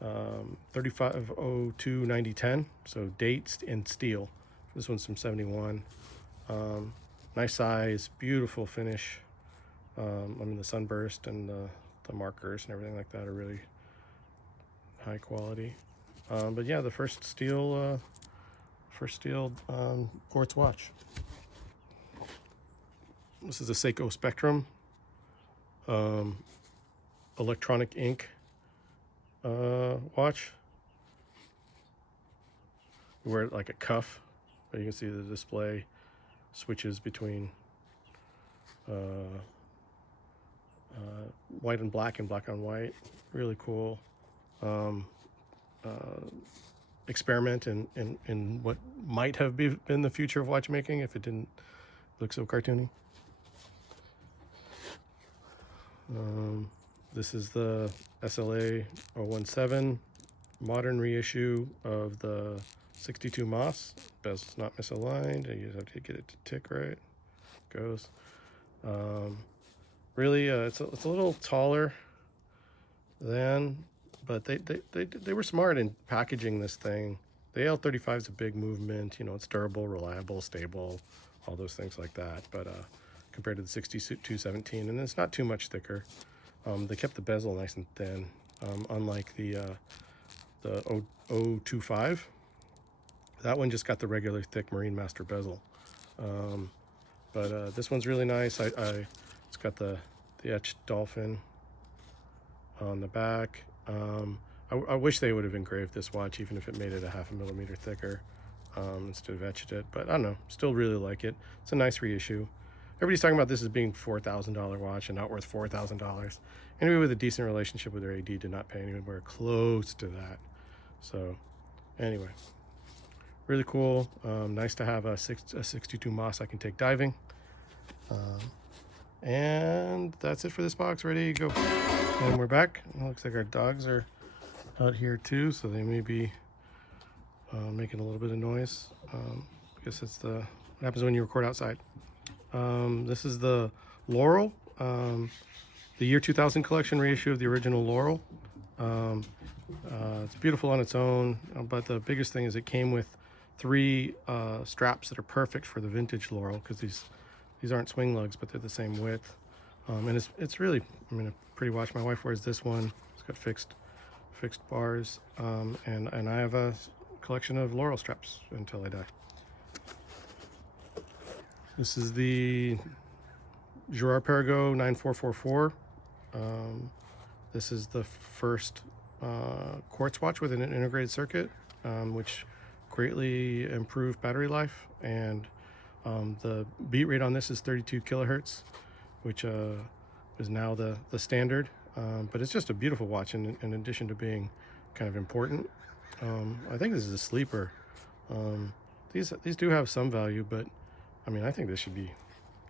3502-9010, so date in steel. This one's from 71. Nice size, beautiful finish. I mean, the sunburst and the markers and everything like that are really high quality. But yeah, the first steel quartz watch. This is a Seiko Spectrum electronic ink watch. You wear it like a cuff, but you can see the display switches between white and black on white. Really cool. Experiment in what might have been the future of watchmaking if it didn't look so cartoony. This is the SLA 017 modern reissue of the 62 Moss. Bezel's not misaligned. You just have to get it to tick right. It goes. Really, it's a little taller than, but they were smart in packaging this thing. The AL35 is a big movement. You know, it's durable, reliable, stable, all those things like that. But compared to the 6217, and it's not too much thicker. They kept the bezel nice and thin, unlike the 025. That one just got the regular thick Marine Master bezel. But this one's really nice. It's got the etched dolphin on the back. I wish they would have engraved this watch, even if it made it a 0.5 millimeter thicker instead of etched it. But I don't know, still really like it. It's a nice reissue. Everybody's talking about this as being $4,000 watch and not worth $4,000. Anybody with a decent relationship with their AD did not pay anywhere close to that. So anyway, really cool. Nice to have a 62 Moss I can take diving. And that's it for this box. Ready to go. And we're back. It looks like our dogs are out here too, so they may be making a little bit of noise. I guess that's what happens when you record outside. This is the Laurel, the year 2000 collection reissue of the original Laurel. It's beautiful on its own, but the biggest thing is it came with 3 straps that are perfect for the vintage Laurel, because these aren't swing lugs, but they're the same width. And it's really, I mean, a pretty watch. My wife wears this one. It's got fixed bars, and I have a collection of Laurel straps until I die. This is the Girard-Perregaux 9444. This is the first quartz watch with an integrated circuit, which greatly improved battery life. And the beat rate on this is 32 kilohertz, which is now the standard. But it's just a beautiful watch in addition to being kind of important. I think this is a sleeper. These do have some value, but I mean, I think this should be,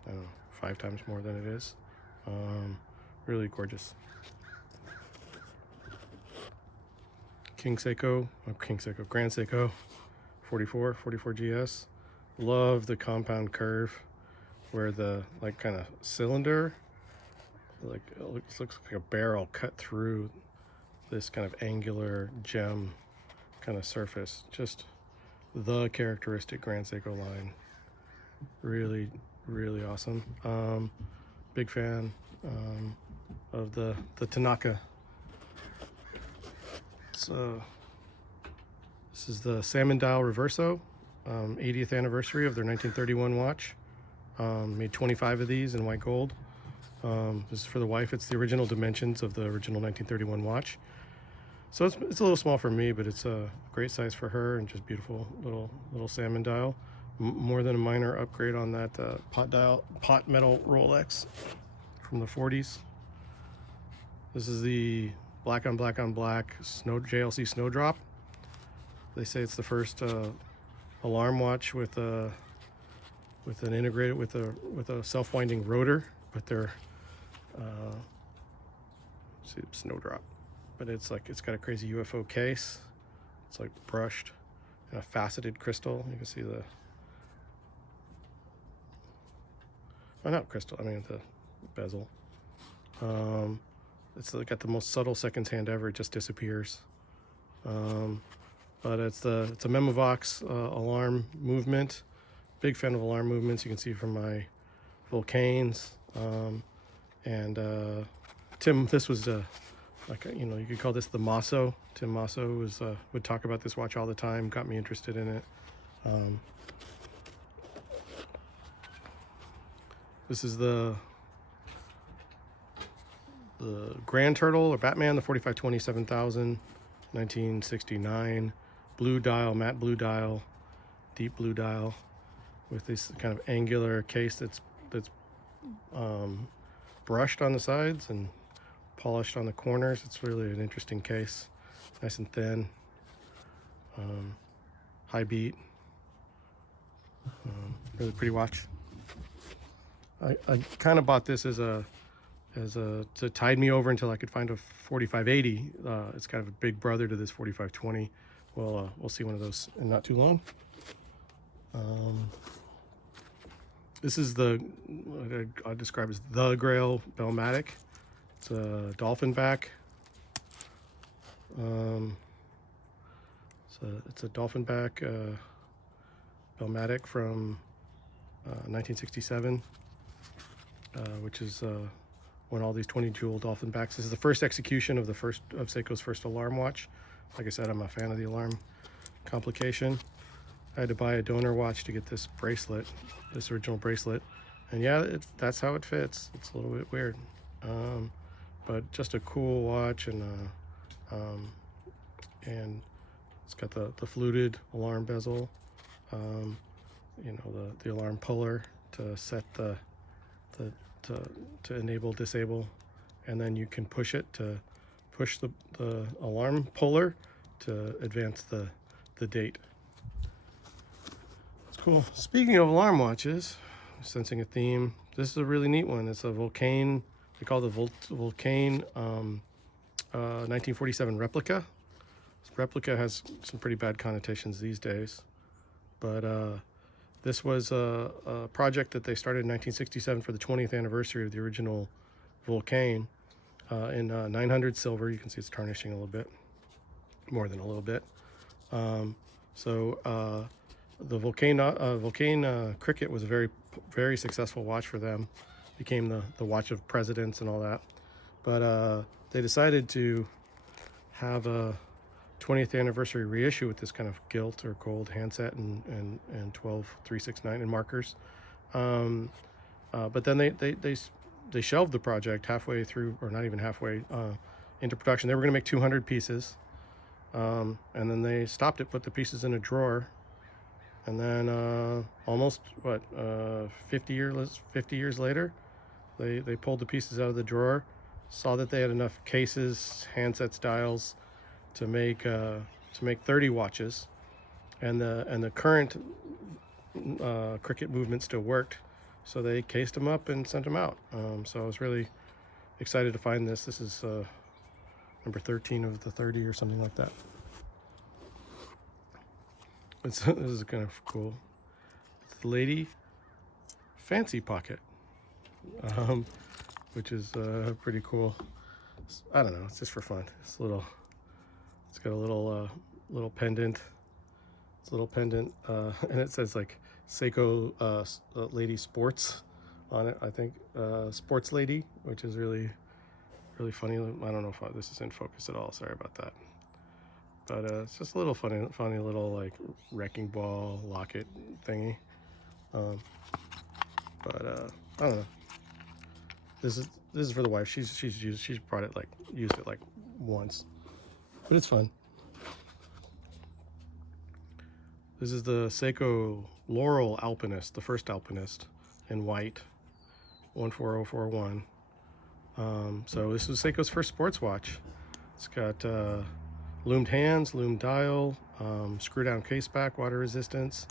I don't know, 5 times more than it is. Really gorgeous. Grand Seiko 44 GS. Love the compound curve where the like kind of cylinder, like it looks like a barrel cut through this kind of angular gem kind of surface. Just the characteristic Grand Seiko line. Really, really awesome. Big fan of the Tanaka. So this is the Salmon Dial Reverso, 80th anniversary of their 1931 watch. Made 25 of these in white gold. This is for the wife. It's the original dimensions of the original 1931 watch. So it's a little small for me, but it's a great size for her, and just beautiful little salmon dial. More than a minor upgrade on that pot metal Rolex from the 40s. This is the black on black JLC Snowdrop. They say it's the first alarm watch with an integrated with a self-winding rotor, but they're see, Snowdrop, but it's got a crazy UFO case. It's like brushed and a faceted crystal. You can see the not crystal, I mean the bezel. It's got the most subtle seconds hand ever. It just disappears. But it's a Memovox alarm movement. Big fan of alarm movements. You can see from my Vulcains, and Tim. This was like you could call this the Maso. Tim Maso was would talk about this watch all the time. Got me interested in it. This is the Grand Turtle or Batman, the 4520 7000, 1969, blue dial, matte blue dial, deep blue dial, with this kind of angular case that's brushed on the sides and polished on the corners. It's really an interesting case, nice and thin, high beat, really pretty watch. I kind of bought this as a to tide me over until I could find a 4580. It's kind of a big brother to this 4520. We'll see one of those in not too long. This is what I describe as the Grail Bellmatic. It's a dolphin back. It's a dolphin back Bellmatic from 1967, which is when all these 20 jewel dolphin backs. This is the first execution of Seiko's first alarm watch. Like I said, I'm a fan of the alarm complication. I had to buy a donor watch to get this bracelet, this original bracelet, and yeah, that's how it fits. It's a little bit weird, but just a cool watch, and it's got the fluted alarm bezel, the alarm puller to set to enable, disable, and then you can push it to push the alarm puller to advance the date. It's cool. Speaking of alarm watches, sensing a theme, this is a really neat one. It's a Vulcain, they call it the Vulcain 1947 replica. This replica has some pretty bad connotations these days, but this was a project that they started in 1967 for the 20th anniversary of the original Vulcain, in 900 silver. You can see it's tarnishing a little bit, more than a little bit. The Vulcain Cricket was a very successful watch for them. Became the watch of presidents and all that. But they decided to have a 20th anniversary reissue with this kind of gilt or gold handset and 12369 and markers. But then they shelved the project halfway through, or not even halfway, into production. They were going to make 200 pieces, and then they stopped it, put the pieces in a drawer, and then almost 50 years later, they pulled the pieces out of the drawer, saw that they had enough cases, handsets, dials to make 30 watches, and the current Cricket movement still worked, so they cased them up and sent them out. So I was really excited to find this. This is number 13 of the 30 or something like that. This is kind of cool. It's the Lady Fancy Pocket, which is pretty cool. I don't know, it's just for fun. It's got a little pendant. It's a little pendant, and it says like Seiko Lady Sports on it. I think Sports Lady, which is really funny. I don't know if this is in focus at all. Sorry about that. But it's just a little funny little like wrecking ball locket thingy. But I don't know. This is for the wife. She's brought it, like, used it like once, but it's fun. This is the Seiko Laurel Alpinist, the first Alpinist, in white, 14041. So this was Seiko's first sports watch. It's got loomed hands, loomed dial, screw down case back, water resistance.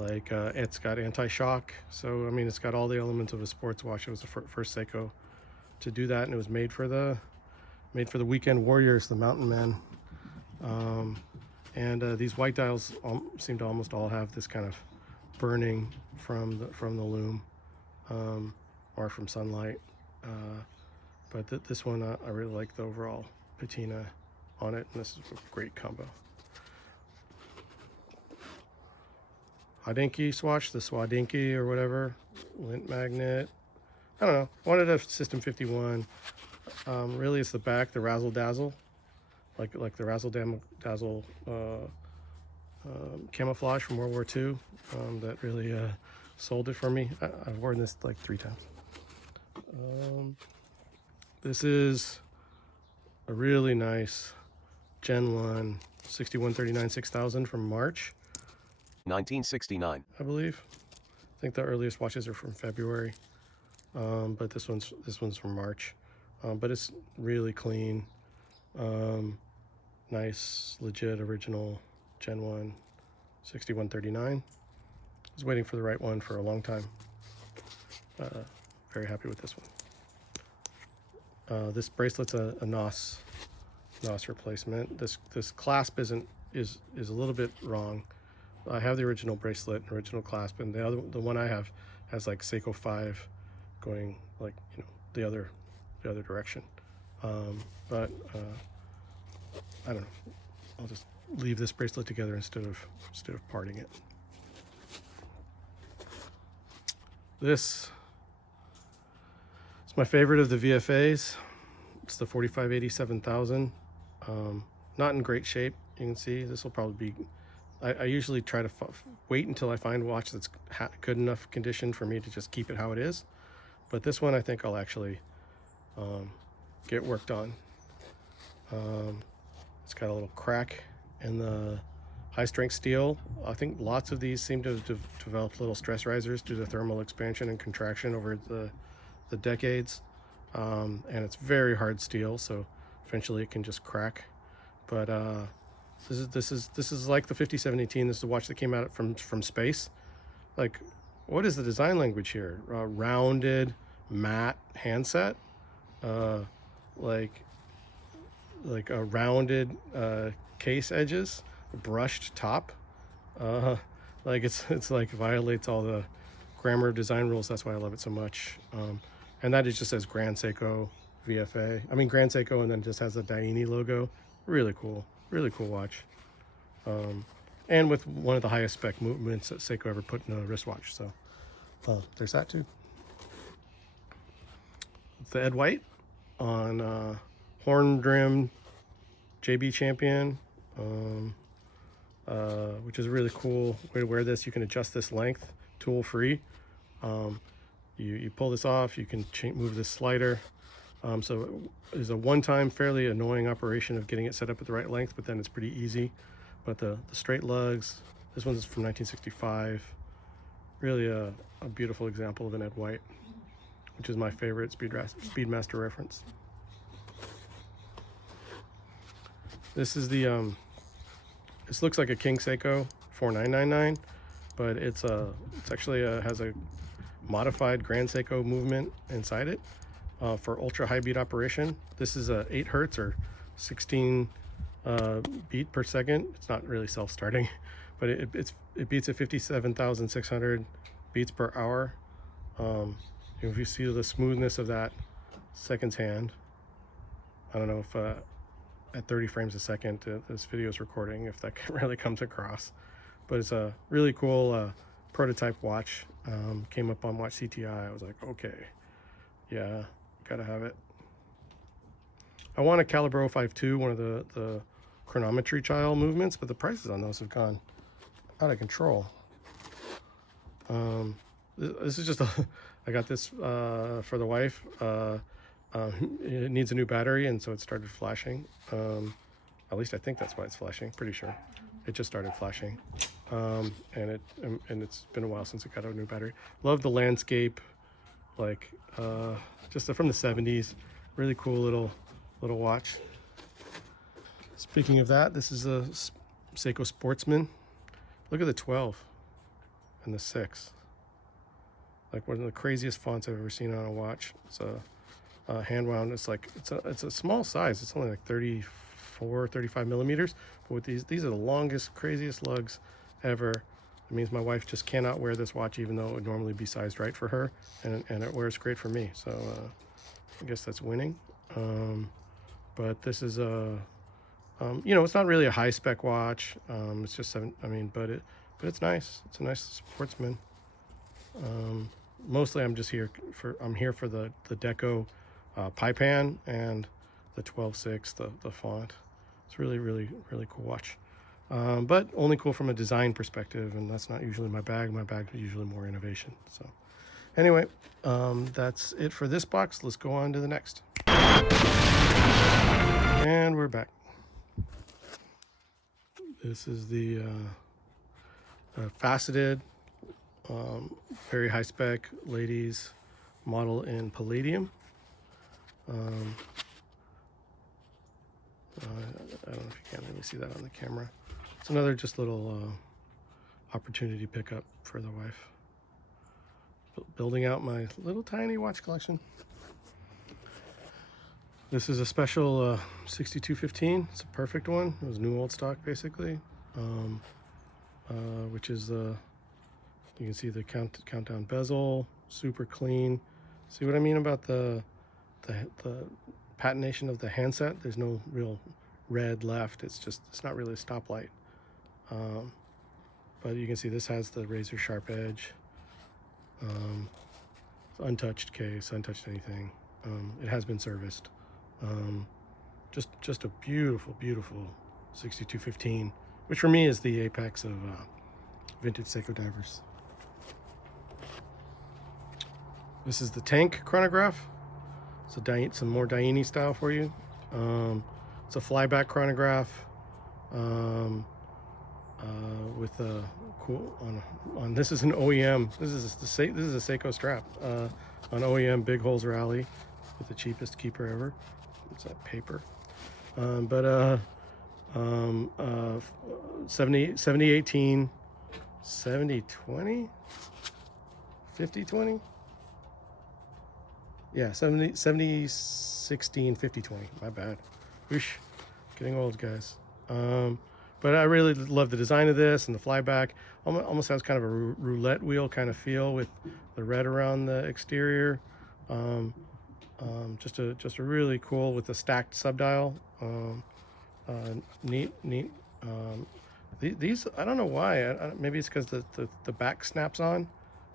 It's got anti-shock. So I mean, it's got all the elements of a sports watch. It was the first Seiko to do that, and it was made for the weekend warriors, the mountain men. These white dials seem to almost all have this kind of burning from the loom, or from sunlight. But this one, I really like the overall patina on it, and this is a great combo. Hodinkee swatch, the Swadinky or whatever, lint magnet. I don't know. Wanted a System 51. Really, it's the back, the razzle dazzle, like the razzle dazzle camouflage from World War II. That really sold it for me. I've worn this like 3 times. This is a really nice Gen 1 6139 6000 from March 1969, I believe. I think the earliest watches are from February, but this one's from March. But it's really clean, nice, legit, original Gen 1 6139. I was waiting for the right one for a long time. Very happy with this one. This bracelet's a NOS replacement. This clasp is a little bit wrong. I have the original bracelet, original clasp, and the one I have has like Seiko 5 going like, you know, the other direction. But I don't know. I'll just leave this bracelet together instead of parting it. This is my favorite of the VFAs. It's the 4587,000. Not in great shape. You can see this will probably be. I usually try to wait until I find a watch that's good enough condition for me to just keep it how it is. But this one I think I'll actually get worked on. It's got a little crack in the high strength steel. I think lots of these seem to have developed little stress risers due to thermal expansion and contraction over the decades. And it's very hard steel, so eventually it can just crack. But this is like the 5718. This is a watch that came out from space. Like, what is the design language here? Rounded, matte handset, like a rounded case edges, brushed top. Like it's like violates all the grammar of design rules. That's why I love it so much. And that it just says Grand Seiko VFA. I mean Grand Seiko, and then just has the Daini logo. Really cool watch. And with one of the highest spec movements that Seiko ever put in a wristwatch. So there's that too. It's the Ed White on horn rim JB Champion, which is a really cool way to wear this. You can adjust this length tool free. You pull this off, you can move this slider. So it's a one-time fairly annoying operation of getting it set up at the right length, but then it's pretty easy. But the straight lugs, this one's from 1965. Really a beautiful example of an Ed White, which is my favorite Speedmaster reference. This is the this looks like a King Seiko 4999, but it's actually has a modified Grand Seiko movement inside it for ultra high beat operation. This is a 8 hertz or 16 beat per second. It's not really self-starting, but it beats at 57,600 beats per hour. If you see the smoothness of that seconds hand, I don't know if at 30 frames a second this video is recording, if that really comes across. But it's a really cool prototype watch. Came up on Watch CTI. I was like, okay, yeah, gotta have it. I want a Calibro 052, one of the chronometry child movements, but the prices on those have gone out of control. This is just I got this for the wife. It needs a new battery, and so it started flashing. At least I think that's why it's flashing. Pretty sure it just started flashing. And it's been a while since it got a new battery. Love the landscape, like just from the 70s. Really cool little watch. Speaking of that, this is a Seiko Sportsman. Look at the 12 and the 6. Like one of the craziest fonts I've ever seen on a watch. It's a hand wound. It's like it's a small size. It's only like 35 millimeters. But with these are the longest, craziest lugs ever. It means my wife just cannot wear this watch, even though it would normally be sized right for her, and it wears great for me. So I guess that's winning. But this is a you know, it's not really a high spec watch. It's just but but it's nice. It's a nice sportsman. Mostly I'm just here for the deco pie pan and the 12.6, the font. It's really, really, really cool watch. But only cool from a design perspective, and that's not usually my bag. My bag is usually more innovation. So anyway, that's it for this box. Let's go on to the next. And we're back. This is the faceted, very high spec ladies model in palladium. I don't know if you can really see that on the camera. It's another just little opportunity pickup for the wife. Building out my little tiny watch collection. This is a special 6215. It's a perfect one. It was new old stock basically, which is the, you can see the countdown bezel, super clean. See what I mean about the patination of the handset? There's no real red left. It's not really a stoplight. But you can see this has the razor sharp edge. Untouched case, untouched anything. It has been serviced. Just a beautiful, beautiful 6215, which for me is the apex of vintage Seiko divers. This is the tank chronograph. It's some more Daini style for you. It's a flyback chronograph with a cool on. This is an OEM. This is a Seiko strap on OEM Big Holes Rally with the cheapest keeper ever. It's that paper. 7018, 7020, 5020. Yeah, 7016, 5020. My bad. Whoosh. Getting old, guys. But I really love the design of this and the flyback. Almost has kind of a roulette wheel kind of feel with the red around the exterior. Just a really cool with the stacked subdial. Neat. These, I don't know why. Maybe it's because the back snaps on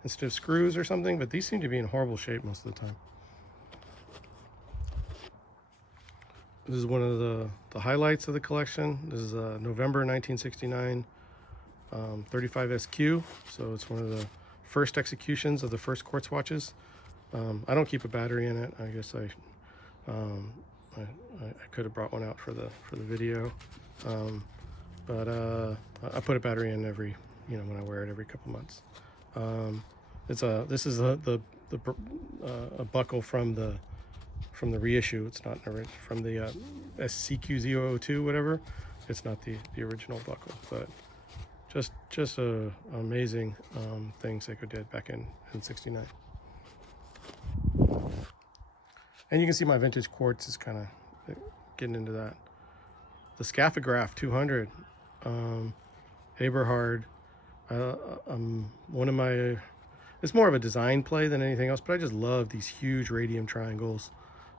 instead of screws or something, but these seem to be in horrible shape most of the time. This is one of the highlights of the collection. This is November 1969 35 SQ. So it's one of the first executions of the first Quartz watches. I don't keep a battery in it. I guess I could have brought one out for the video, but I put a battery in every, when I wear it every couple months. This is a buckle from the reissue. It's not from the SCQ002 whatever. It's not the original buckle, but just a amazing thing Seiko did back in '69. And you can see my vintage Quartz is kind of getting into that. The Scaphograph 200, Eberhard, one of my, it's more of a design play than anything else, but I just love these huge radium triangles.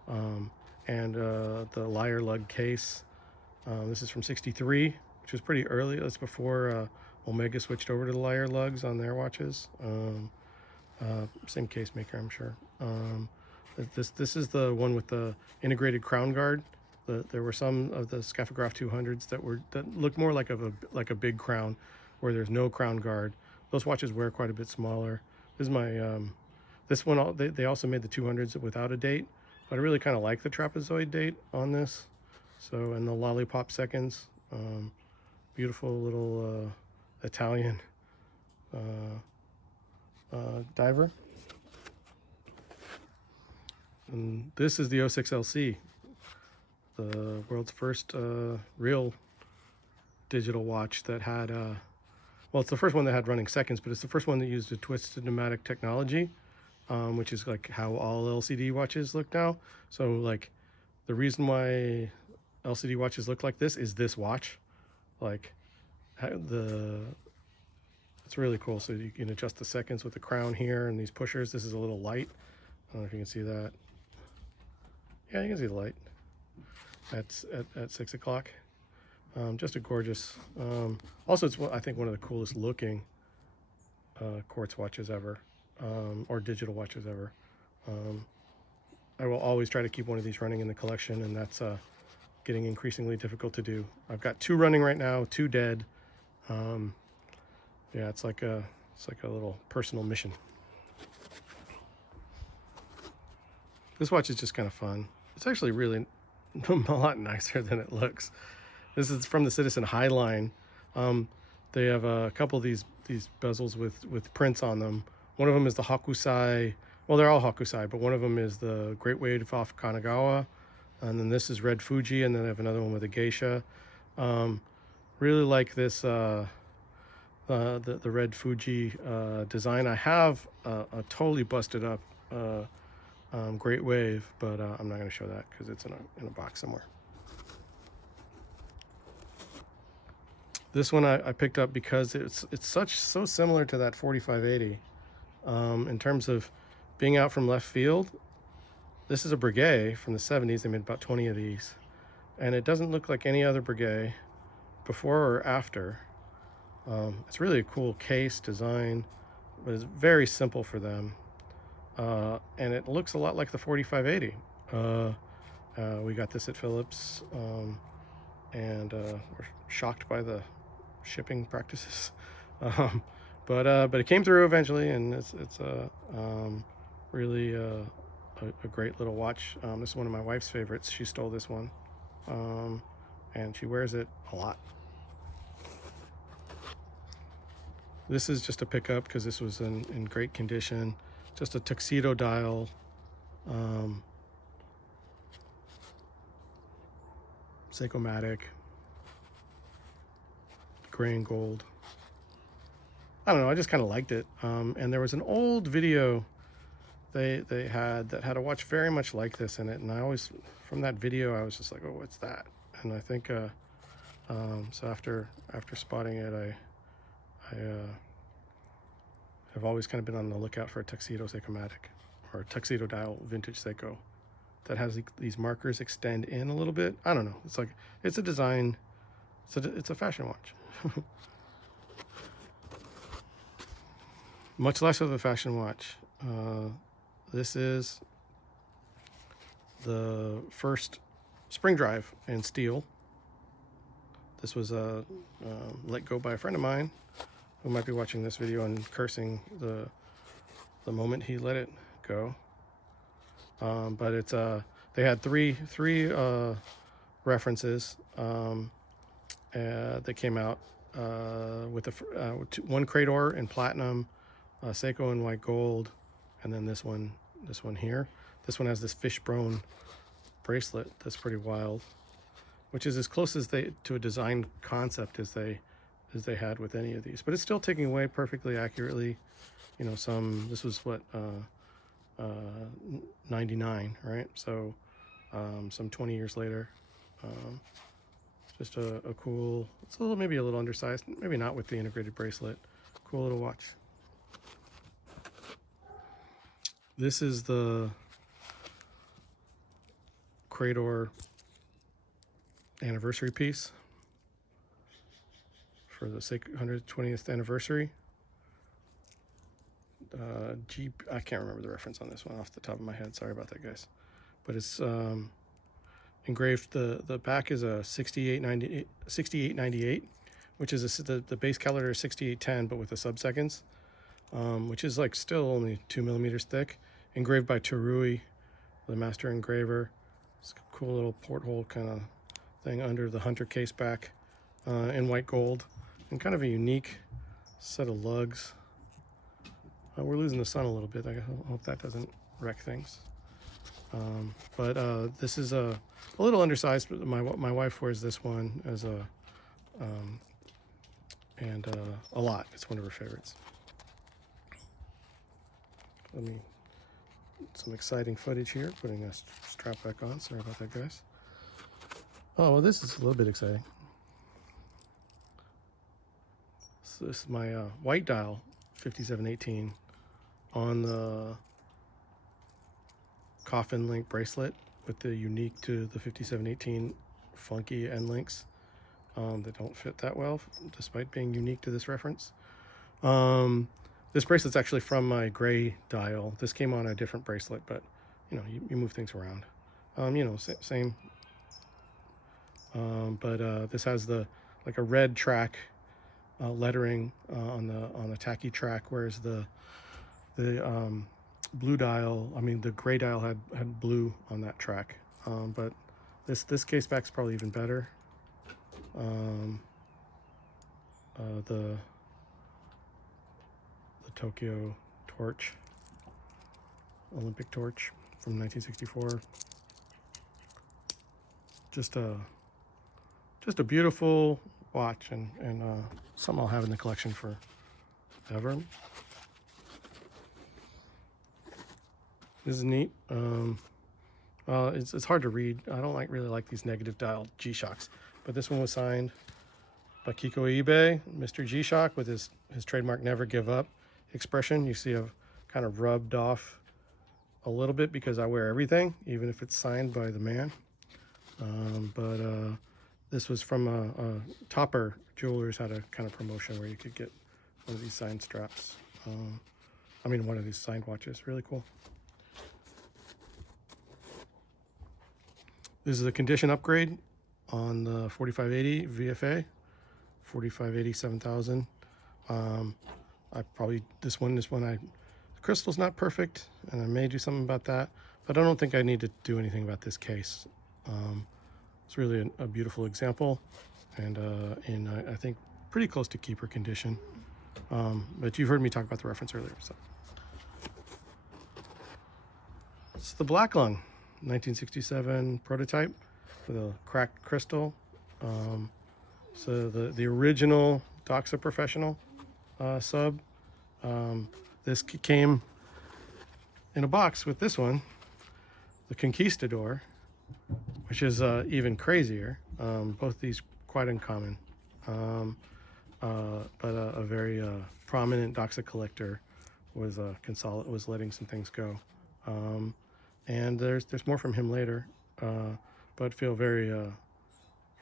And the lyre lug case. This is from '63, which was pretty early. That's before Omega switched over to the lyre lugs on their watches. Same case maker, I'm sure. This is the one with the integrated crown guard. There were some of the Scaphograph 200s that looked more like a big crown, where there's no crown guard. Those watches wear quite a bit smaller. This is my this one. They also made the 200s without a date, but I really kind of like the trapezoid date on this. So, and the lollipop seconds, beautiful little Italian diver. And this is the 06 LC, the world's first real digital watch that had, well, it's the first one that had running seconds, but it's the first one that used a twisted pneumatic technology, which is like how all LCD watches look now. So like the reason why LCD watches look like this is this watch. Like it's really cool. So you can adjust the seconds with the crown here and these pushers. This is a little light. I don't know if you can see that. Yeah, you can see the light. That's at 6 o'clock. Just a gorgeous. Also, it's I think one of the coolest looking quartz watches ever, or digital watches ever. I will always try to keep one of these running in the collection, and that's getting increasingly difficult to do. I've got 2 running right now, 2 dead. Yeah, it's like a little personal mission. This watch is just kind of fun. It's actually really a lot nicer than it looks. This is from the Citizen Highline. They have a couple of these bezels with prints on them. One of them is the Hokusai. Well, they're all Hokusai, but one of them is the Great Wave off Kanagawa, and then this is Red Fuji, and then I have another one with a geisha. Really like this the Red Fuji design. I have a totally busted up Great Wave, but I'm not going to show that because it's in a box somewhere. This one I picked up because it's so similar to that 4580 in terms of being out from left field. This is a Breguet from the 70s. They made about 20 of these, and it doesn't look like any other Breguet before or after. It's really a cool case design, but it's very simple for them, and it looks a lot like the 4580. We got this at Phillips, and we're shocked by the shipping practices, but it came through eventually, and it's really a great little watch. This is one of my wife's favorites. She stole this one, and she wears it a lot. This is just a pickup because this was in great condition. Just a tuxedo dial. Seiko-matic. Gray and gold. I don't know, I just kind of liked it. And there was an old video they had that had a watch very much like this in it, and I always, from that video, I was just like, oh, what's that? And I think so after spotting it, I have always kind of been on the lookout for a tuxedo Seiko-matic or a tuxedo dial vintage Seiko that has these markers extend in a little bit. I don't know, it's like, it's a design, it's a fashion watch. Much less of a fashion watch. This is the first spring drive in steel. This was let go by a friend of mine who might be watching this video and cursing the moment he let it go. But it's they had three references that came out with one Crador in platinum, Seiko in white gold, and then this one here. This one has this fishbone bracelet that's pretty wild, which is as close as to a design concept as they had with any of these. But it's still taking away perfectly accurately. You know, this was what 99, right? So some 20 years later. Just a cool, it's maybe a little undersized, maybe not with the integrated bracelet. Cool little watch. This is the Crador anniversary piece for the 120th anniversary. I can't remember the reference on this one off the top of my head. Sorry about that, guys. But it's engraved. The back is a 6898, which is the base calendar is 6810, but with the sub-seconds, which is like still only 2 millimeters thick. Engraved by Terui, the master engraver. It's a cool little porthole kind of thing under the Hunter case back, in white gold, and kind of a unique set of lugs. We're losing the sun a little bit. I hope that doesn't wreck things. But this is a little undersized, but my wife wears this one as a lot. It's one of her favorites. Let me, some exciting footage here, putting a strap back on. Sorry about that, guys. Oh, well, this is a little bit exciting. So this is my white dial 5718 on the coffin link bracelet with the unique to the 5718 funky end links. that don't fit that well, despite being unique to this reference. This bracelet's actually from my gray dial. This came on a different bracelet, but you know, you move things around. You know, same. But this has the like a red track lettering on the tacky track, whereas the blue dial, I mean the gray dial had blue on that track. But this case back's probably even better. The Tokyo torch, Olympic torch from 1964. Just a beautiful watch, and something I'll have in the collection forever. This is neat. It's hard to read. I don't really like these negative dial G-Shocks, but this one was signed by Kiko Ibe, Mr. G-Shock, with his trademark "Never Give Up" expression. You see I've kind of rubbed off a little bit because I wear everything, even if it's signed by the man. But this was from Topper Jewelers, had a kind of promotion where you could get one of these signed straps. I mean, one of these signed watches. Really cool. This is a condition upgrade on the 4580 VFA, 4580 7000. This one, the crystal's not perfect, and I may do something about that, but I don't think I need to do anything about this case. It's really a beautiful example, and I think pretty close to keeper condition. But you've heard me talk about the reference earlier. So it's the Black Lung 1967 prototype with a cracked crystal. So the original Doxa Professional sub. This came in a box with this one, the Conquistador, which is even crazier. Both these quite uncommon, but a very prominent Doxa collector was letting some things go, and there's more from him later. But feel very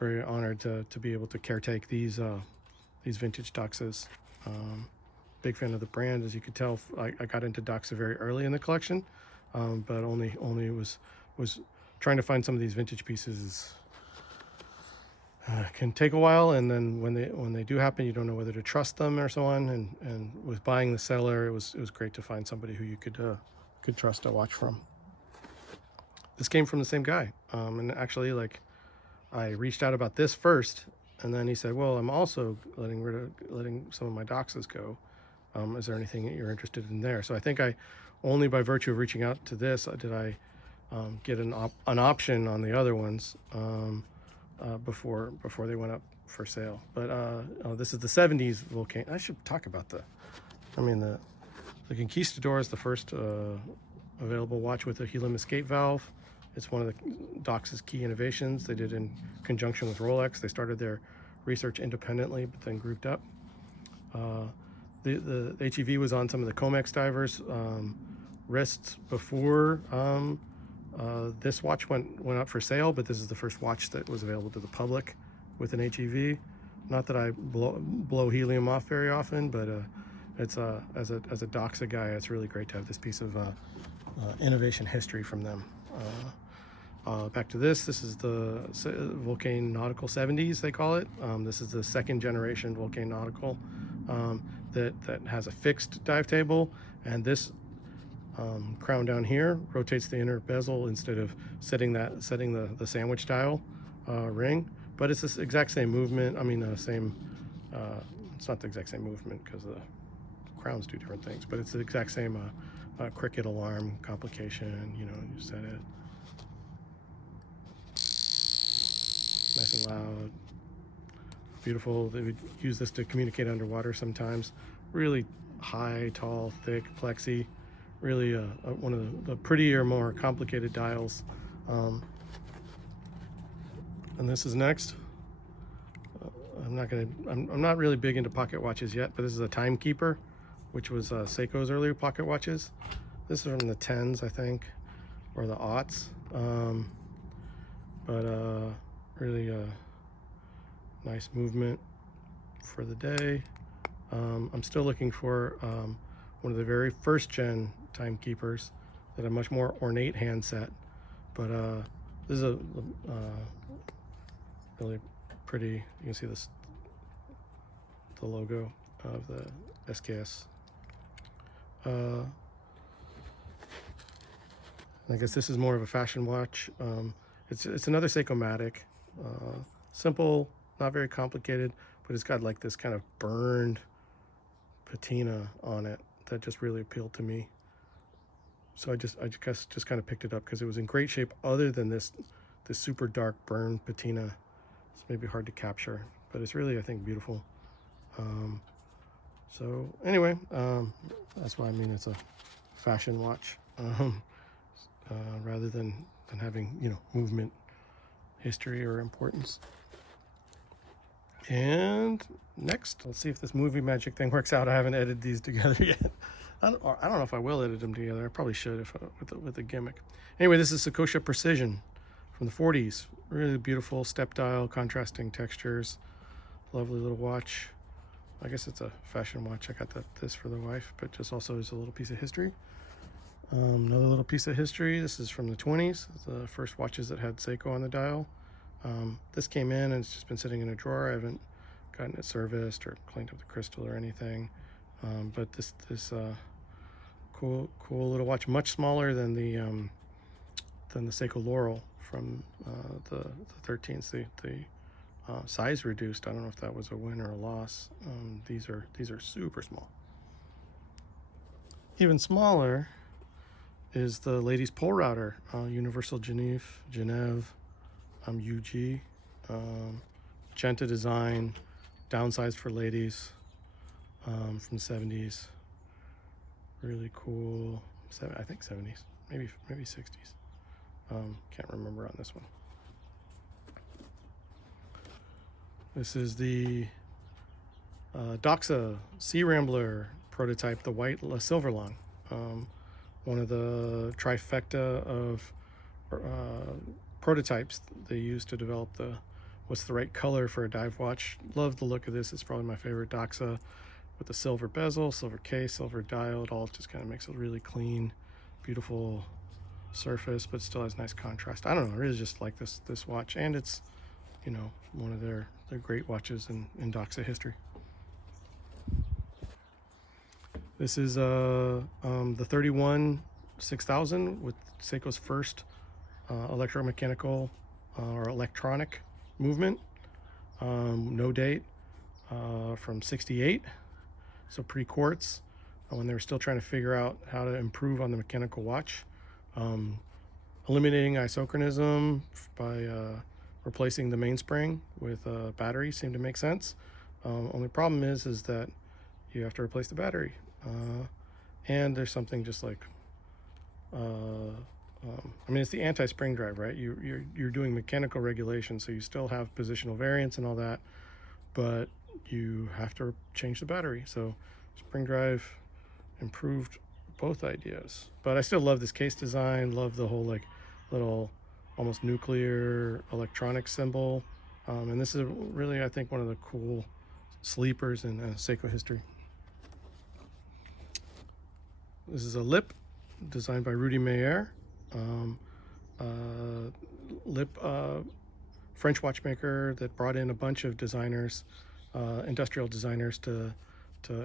honored to be able to caretake these vintage Doxas. Big fan of the brand, as you could tell. I got into Doxa very early in the collection, but only was trying to find some of these vintage pieces can take a while, and then when they do happen, you don't know whether to trust them or so on. And with buying the seller, it was great to find somebody who you could trust to watch from. This came from the same guy, and actually, like, I reached out about this first, and then he said, "Well, I'm also letting some of my Doxas go. Is there anything that you're interested in there?" So I think only by virtue of reaching out to this did I get an option on the other ones before they went up for sale. But this is the 70s Vulcain. I should talk about the Conquistador is the first available watch with a helium escape valve. It's one of the Doxa's key innovations. They did in conjunction with Rolex. They started their research independently, but then grouped up. The HEV was on some of the Compact Divers wrists before this watch went up for sale, but this is the first watch that was available to the public with an HEV. Not that I blow helium off very often, but it's as a Doxa guy, it's really great to have this piece of innovation history from them. Back to this is the Vulcain Nautical 70s, they call it. This is the second generation Vulcain Nautical that has a fixed dive table, and this crown down here rotates the inner bezel instead of setting the sandwich dial ring. But it's the exact same movement. I mean, it's not the exact same movement because the crowns do different things, but it's the exact same cricket alarm complication. You set it nice and loud, beautiful. They would use this to communicate underwater sometimes. Really high, tall, thick, plexi. Really one of the prettier, more complicated dials. And this is next. I'm not really big into pocket watches yet, but this is a timekeeper, which was Seiko's earlier pocket watches. This is from the 10s, I think, or the aughts. But really Nice movement for the day. I'm still looking for one of the very first gen timekeepers that are much more ornate handset, but this is a really pretty. You can see this, the logo of the SKS. I guess this is more of a fashion watch. It's another Seiko-matic. Simple, not very complicated, but it's got like this kind of burned patina on it that just really appealed to me. So I guess just kind of picked it up because it was in great shape other than this super dark burned patina. It's maybe hard to capture, but it's really, I think, beautiful. So anyway, that's why I mean it's a fashion watch, rather than having, you know, movement, history, or importance. And next, let's see if this movie magic thing works out. I haven't edited these together yet. I don't know if I will edit them together. I probably should if with a gimmick. Anyway, this is Seikosha Precision from the 40s. Really beautiful step dial, contrasting textures. Lovely little watch. I guess it's a fashion watch. I got this for the wife, but just also is a little piece of history. Another little piece of history. This is from the 20s. The first watches that had Seiko on the dial. This came in and it's just been sitting in a drawer. I haven't gotten it serviced or cleaned up the crystal or anything. But this cool little watch, much smaller than the Seiko Laurel from the 13s. The size reduced. I don't know if that was a win or a loss. These are super small. Even smaller is the ladies pole router, Universal Geneve UG, Genta design, downsized for ladies, from the 70s. Really cool. I think 70s, maybe 60s. Can't remember on this one. This is the Doxa Sea Rambler prototype, the white silver long. One of the trifecta of prototypes they used to develop what's the right color for a dive watch. Love the look of this. It's probably my favorite Doxa, with the silver bezel, silver case, silver dial. It all just kind of makes a really clean, beautiful surface, but still has nice contrast. I don't know, I really just like this watch, and it's, you know, one of their great watches in Doxa history. This is the 31-6000 with Seiko's first electromechanical or electronic movement. No date, from '68, so pre-Quartz, when they were still trying to figure out how to improve on the mechanical watch. Eliminating isochronism by replacing the mainspring with a battery seemed to make sense. Only problem is that you have to replace the battery, and there's something just like I mean, it's the anti-spring drive, right? You're doing mechanical regulation, so you still have positional variance and all that, but you have to change the battery. So spring drive improved both ideas, but I still love this case design. Love the whole like little almost nuclear electronic symbol, and this is really, I think, one of the cool sleepers in Seiko history. This is a lip designed by Rudy Meyer. Lip French watchmaker that brought in a bunch of designers, industrial designers, to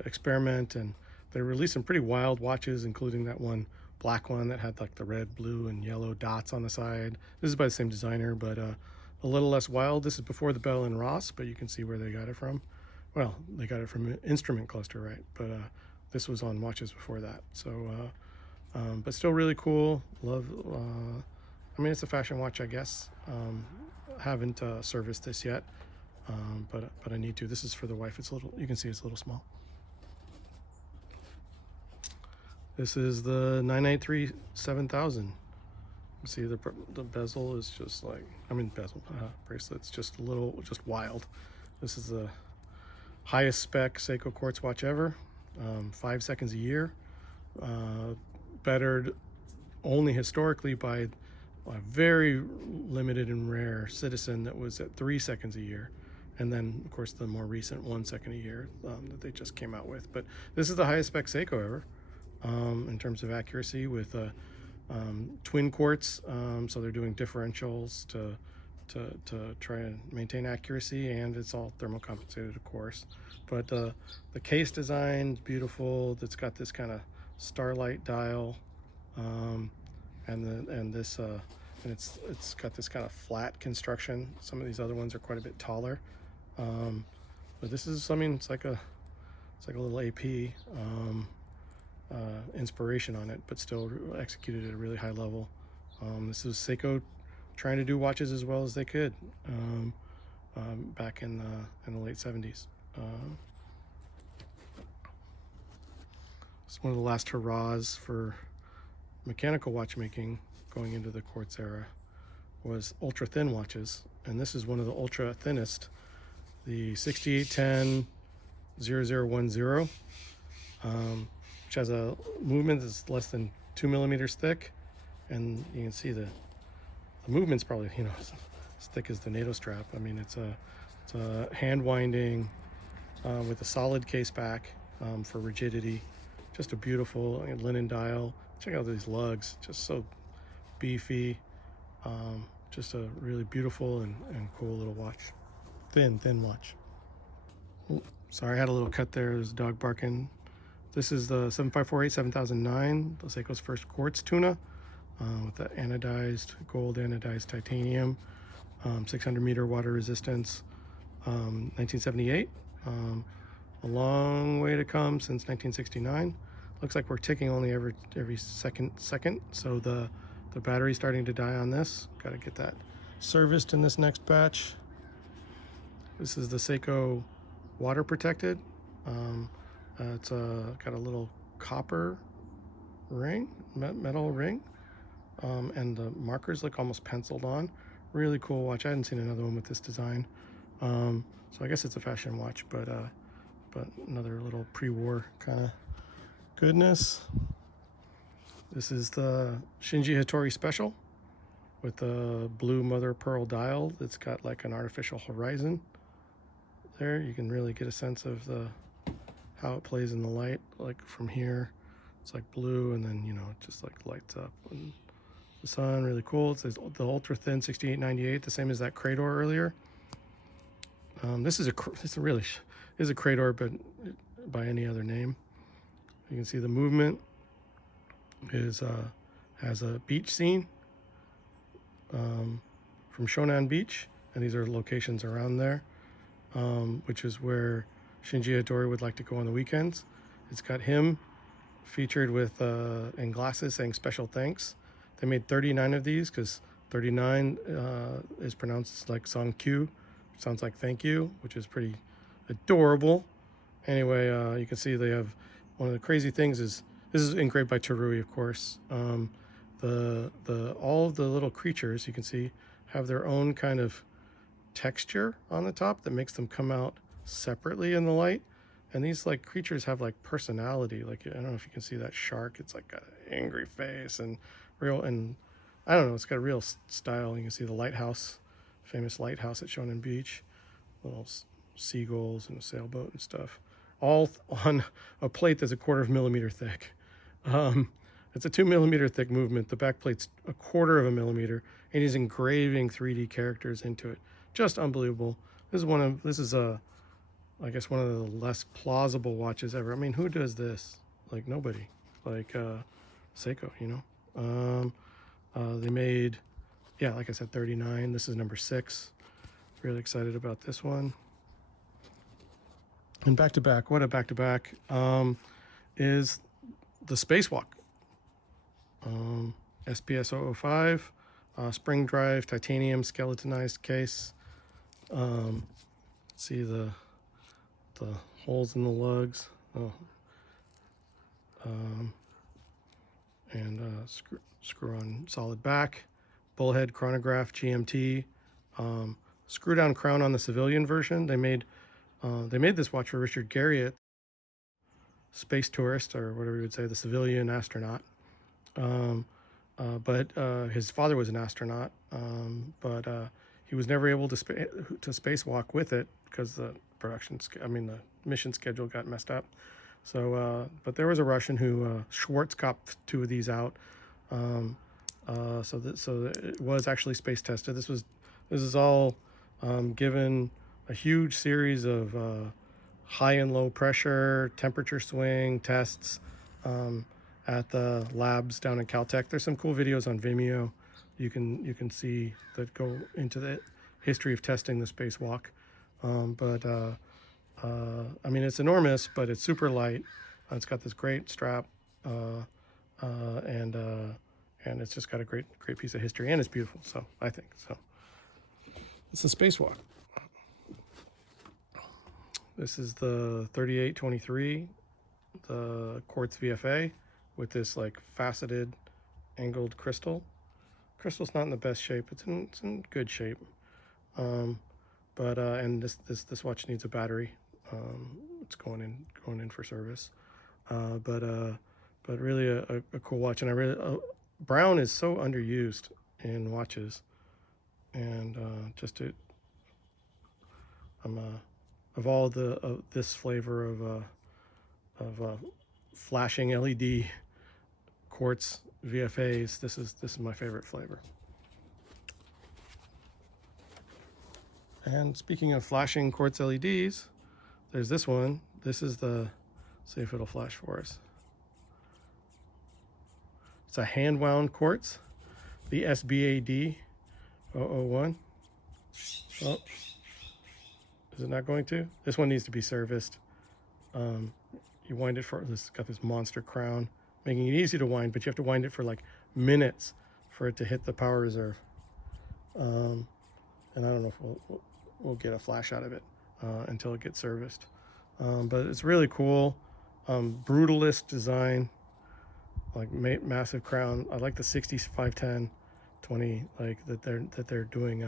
experiment, and they released some pretty wild watches, including that one black one that had like the red, blue, and yellow dots on the side. This is by the same designer, but a little less wild. This is before the Bell and Ross, but you can see where they got it from. Well, they got it from an instrument cluster, right? But this was on watches before that. So, but still really cool. Love. I mean, it's a fashion watch, I guess. Haven't serviced this yet, but I need to. This is for the wife. It's a little. You can see it's a little small. This is the 993 7000. You see the bezel is just like, I mean, bracelets just a little, just wild. This is the highest spec Seiko quartz watch ever. 5 seconds a year. Bettered only historically by a very limited and rare Citizen that was at 3 seconds a year. and then of course the more recent 1 second a year that they just came out with. But this is the highest spec Seiko ever in terms of accuracy with twin quartz, so they're doing differentials to try and maintain accuracy, and it's all thermocompensated, of course. But the case design is beautiful. It's got this kind of starlight dial, and it's got this kind of flat construction. Some of these other ones are quite a bit taller, but this is, I mean, it's like a little AP inspiration on it, but still executed at a really high level. This is Seiko trying to do watches as well as they could back in the late 70s. It's one of the last hurrahs for mechanical watchmaking going into the Quartz era was ultra thin watches, and this is one of the ultra thinnest, the 6810 0010, which has a movement that's less than 2 millimeters thick, and you can see the movement's probably, you know, as thick as the NATO strap. I mean, it's a hand winding with a solid case back for rigidity. Just a beautiful linen dial. Check out these lugs, just so beefy. Just a really beautiful and cool little watch. Thin watch. Ooh, sorry, I had a little cut there. There's a dog barking. This is the 7548 7009, the Seiko's first quartz tuna, with the anodized, gold anodized titanium, 600 meter water resistance, 1978. A long way to come since 1969. Looks like we're ticking only every second, so the battery's starting to die on this. Got to get that serviced in this next batch. This is the Seiko water protected. It's got a little copper ring, metal ring, and the markers look almost penciled on. Really cool watch. I hadn't seen another one with this design, so I guess it's a fashion watch, but another little pre-war kind of goodness. This is the Shinji Hattori Special with the blue mother of pearl dial that's got like an artificial horizon there. You can really get a sense of how it plays in the light. Like from here, it's like blue, and then, you know, it just like lights up in the sun. Really cool. It says the ultra thin 6898, the same as that Crador earlier. This is a Crador, but by any other name. You can see the movement is has a beach scene from Shonan Beach, and these are locations around there, which is where Shinji Hattori would like to go on the weekends. It's got him featured with in glasses saying special thanks. They made 39 of these because 39 is pronounced like Song Q, sounds like thank you, which is pretty adorable. Anyway, you can see they have, one of the crazy things is, this is engraved by Terui, of course. All of the little creatures you can see have their own kind of texture on the top that makes them come out separately in the light. And these like creatures have like personality. Like, I don't know if you can see that shark. It's like got an angry face and real, and I don't know, it's got a real style. You can see the lighthouse, famous lighthouse at Shonan Beach, little seagulls and a sailboat and stuff, all on a plate that's 1/4 millimeter thick. It's a 2 millimeter thick movement. The back plate's 1/4 millimeter, and he's engraving 3D characters into it. Just unbelievable. This is I guess one of the less plausible watches ever. I mean, who does this? Like nobody. Like Seiko, you know. They made, yeah, like I said, 39. This is number 6. Really excited about this one. And back to back, what a back to back is the Spacewalk. SPS 005, spring drive, titanium skeletonized case. See the holes in the lugs. And screw on solid back, bullhead chronograph GMT, screw down crown on the civilian version. They made this watch for Richard Garriott, space tourist, or whatever you would say, the civilian astronaut. But his father was an astronaut, but he was never able to spacewalk with it because the the mission schedule got messed up. So, but there was a Russian who Schwartz copped 2 of these out. So it was actually space tested. This is all given a huge series of high and low pressure, temperature swing tests at the labs down in Caltech. There's some cool videos on Vimeo you can see that go into the history of testing the spacewalk. I mean, it's enormous, but it's super light. It's got this great strap, and it's just got a great piece of history, and it's beautiful. So I think so. It's a spacewalk. This is the 3823, the Quartz VFA, with this like faceted, angled crystal. Crystal's not in the best shape. It's in good shape. And this watch needs a battery. It's going in for service. But really a cool watch, and I really brown is so underused in watches, and of all this flavor of flashing LED quartz VFAs, this is my favorite flavor. And speaking of flashing quartz LEDs, there's this one. This is see if it'll flash for us. It's a hand wound quartz, the SBGA011. Oh, is it not going to? This one needs to be serviced. You wind it it's got this monster crown, making it easy to wind, but you have to wind it for like minutes for it to hit the power reserve. And I don't know if we'll get a flash out of it until it gets serviced. But it's really cool. Brutalist design, like massive crown. I like the 6510 20, like that they're doing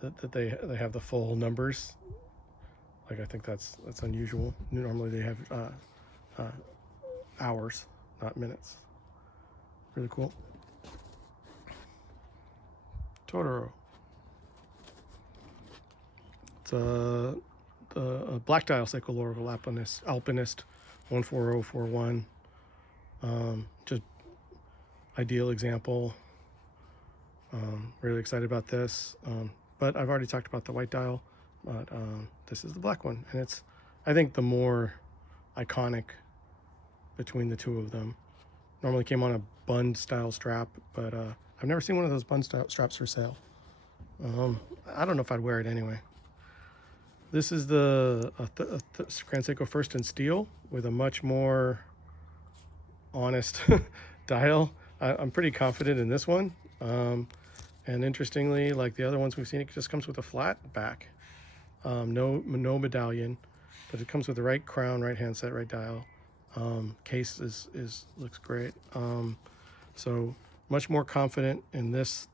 that they have the full numbers. Like, I think that's unusual. Normally they have hours, not minutes. Really cool. Totoro. It's a black dial Seiko Laurel Alpinist 14041. Just ideal example. Really excited about this. But I've already talked about the white dial. But this is the black one, and it's, I think, the more iconic between the two of them. Normally came on a bund style strap, but I've never seen one of those bund style straps for sale. I don't know if I'd wear it anyway. This is the Grand Seiko First in steel with a much more honest dial. I'm pretty confident in this one. And interestingly, like the other ones we've seen, it just comes with a flat back. No medallion, but it comes with the right crown, right handset, right dial. Case looks great. So much more confident in this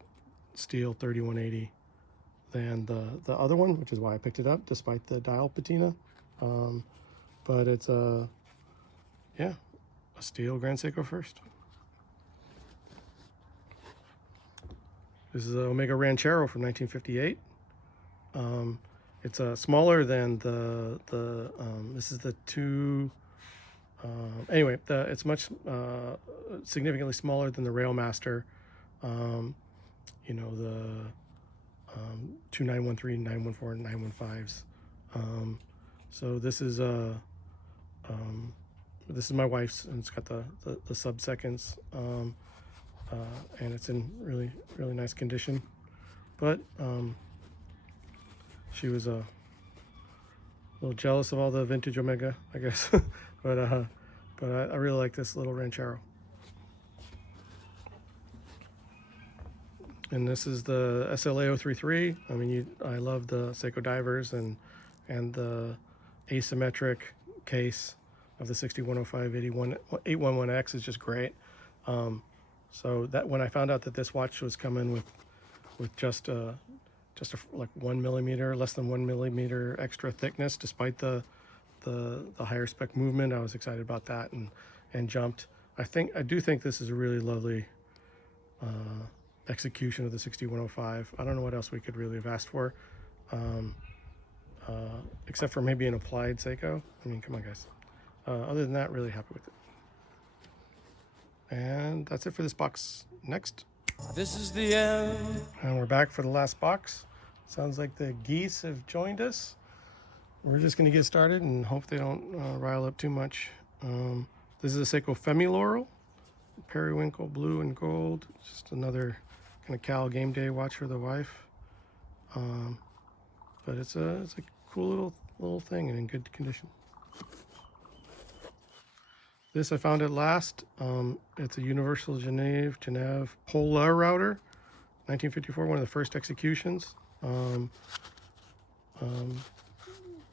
steel 3180 than the other one, which is why I picked it up despite the dial patina. But it's a steel Grand Seiko First. This is an Omega Ranchero from 1958. It's smaller than this is the two. Anyway, it's much significantly smaller than the Railmaster. You know, the 2913, 914, 915s. So this is my wife's, and it's got the sub-seconds, and it's in really nice condition. But she was a little jealous of all the vintage Omega, I guess. but I really like this little Ranchero. And this is the SLA033. I mean, I love the Seiko Divers and the asymmetric case of the 6105 811X is just great. So that when I found out that this watch was coming with just like 1 millimeter, less than 1 millimeter extra thickness, despite the higher spec movement, I was excited about that and jumped. I do think this is a really lovely execution of the 6105. I don't know what else we could really have asked for, except for maybe an applied Seiko. I mean, come on, guys. Other than that, really happy with it. And that's it for this box. Next. This is the end. And we're back for the last box. Sounds like the geese have joined us. We're just going to get started and hope they don't rile up too much. This is a Seiko Femi Laurel, periwinkle blue and gold. Just another kind of Cal game day watch for the wife. But it's a cool little thing and in good condition. This I found at last. It's a Universal Geneve Polar router, 1954, one of the first executions.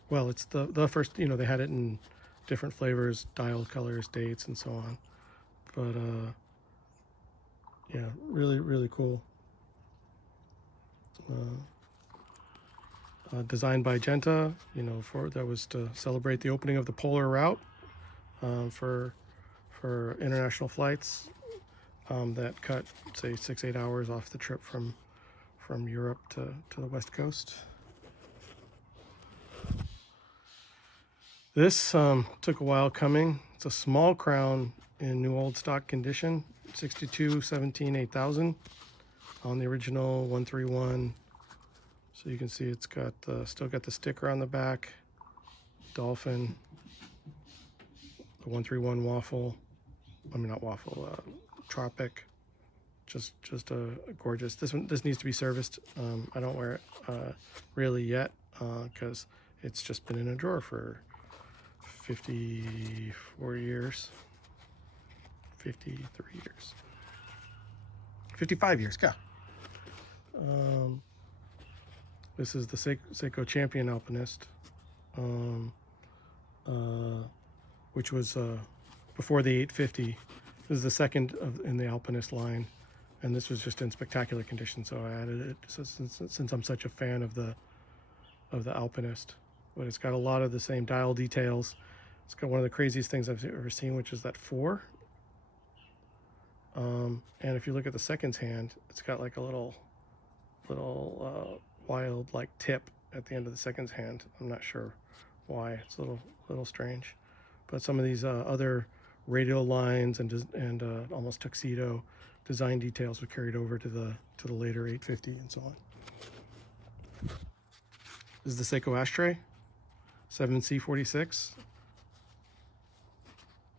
Well, it's the first, you know, they had it in different flavors, dial colors, dates, and so on. But yeah, really cool. Designed by Genta, you know, that was to celebrate the opening of the polar route for international flights that cut, say, 6-8 hours off the trip from Europe to the West Coast. This took a while coming. It's a small crown in new old stock condition, 62-17-8000 on the original 131. So you can see it's got still got the sticker on the back, dolphin, the 131 waffle. I mean, not waffle, tropic. Just a gorgeous. This needs to be serviced. I don't wear it really yet because it's just been in a drawer for 54 years, 53 years, 55 years. Go. This is the Seiko Champion Alpinist, which was before the 850. This is the second in the Alpinist line, and this was just in spectacular condition, so I added it since I'm such a fan of the Alpinist. But it's got a lot of the same dial details. It's got one of the craziest things I've ever seen, which is that 4. And if you look at the seconds hand, it's got like a little wild like tip at the end of the seconds hand. I'm not sure why. It's a little strange. But some of these other radial lines and almost tuxedo design details were carried over to the later 850 and so on. This is the Seiko ashtray, 7C46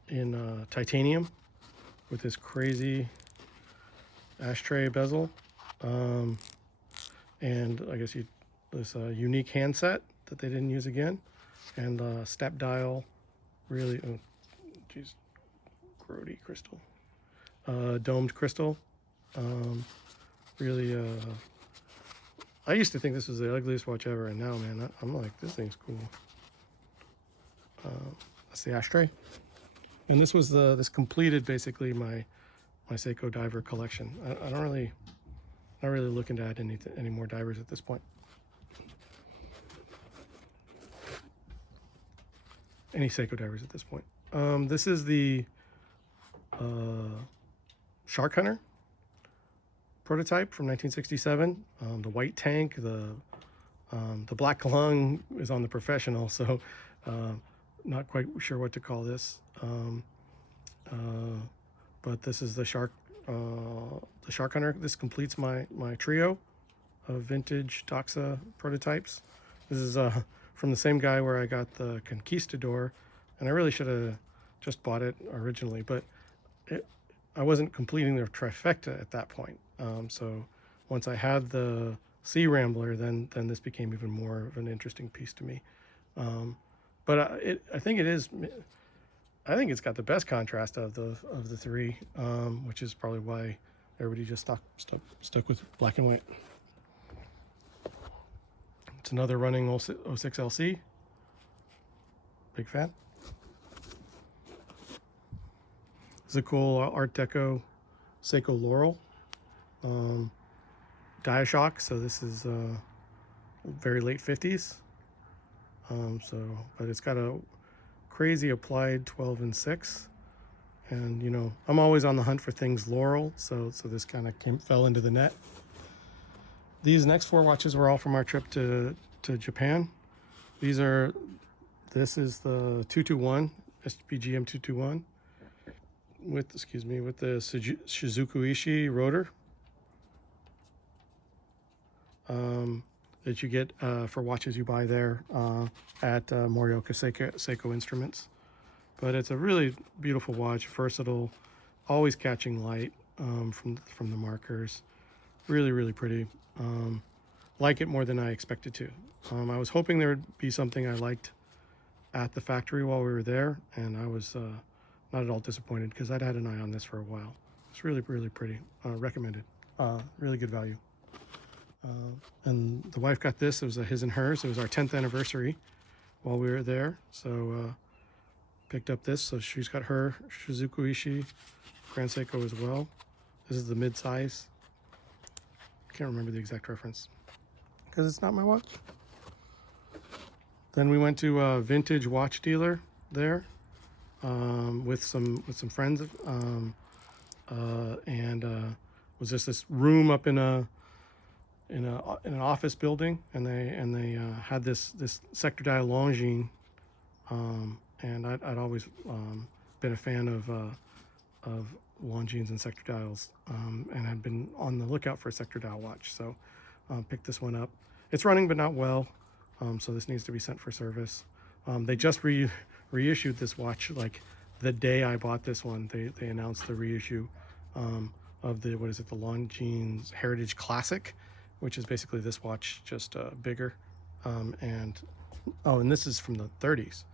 in titanium with this crazy ashtray bezel. And I guess this unique handset that they didn't use again, and step dial, really, oh, geez, grody crystal, domed crystal, really. I used to think this was the ugliest watch ever, and now, man, I'm like, this thing's cool. That's the ashtray, and this was this completed basically my Seiko diver collection. I don't really. Not really looking to add any more divers at this point. Any Seiko divers at this point. This is the Shark Hunter prototype from 1967. The white tank, the black lung is on the professional, so not quite sure what to call this. But this is the Shark Hunter. This completes my trio of vintage Doxa prototypes. This is from the same guy where I got the Conquistador, and I really should have just bought it originally, but I wasn't completing the trifecta at that point. So once I had the Sea Rambler, then this became even more of an interesting piece to me. But I think it is. I think it's got the best contrast of the three, which is probably why everybody just stuck with black and white. It's another running 06 LC. Big fan. This is a cool Art Deco Seiko Laurel. Diashock, so this is very late 50s. But it's got a crazy applied 12 and 6, And you know, I'm always on the hunt for things Laurel, so this kind of fell into the net. These next 4 watches were all from our trip to Japan. This is the 221 SBGM 221 with the Shizuku-ishi rotor that you get for watches you buy there at Morioka Seiko Instruments. But it's a really beautiful watch, versatile, always catching light from the markers. Really, really pretty. Like it more than I expected to. I was hoping there would be something I liked at the factory while we were there, and I was not at all disappointed because I'd had an eye on this for a while. It's really, really pretty. Recommended. Really good value. And the wife got this. It was a his and hers. It was our 10th anniversary while we were there, so picked up this. So she's got her Shizuku-ishi Grand Seiko as well. This is the mid-size. Can't remember the exact reference because it's not my watch. Then we went to a vintage watch dealer there with some friends, and was just this room up in an office building, and they had this sector dial Longines, and I'd always been a fan of Longines and sector dials, and had been on the lookout for a sector dial watch, so picked this one up. It's running but not well, so this needs to be sent for service. They just reissued this watch like the day I bought this one. They announced the reissue of the Longines Heritage Classic, which is basically this watch, just bigger, and this is from the 30s,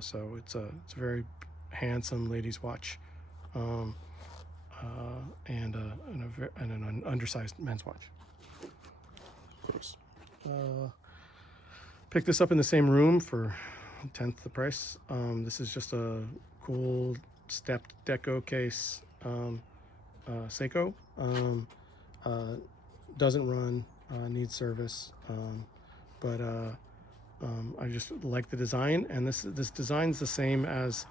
so it's a very handsome ladies watch, and an undersized men's watch. Of course, picked this up in the same room for 1/10 the price. This is just a cool stepped deco case, Seiko. Doesn't run, needs service, but I just like the design, and this design's the same as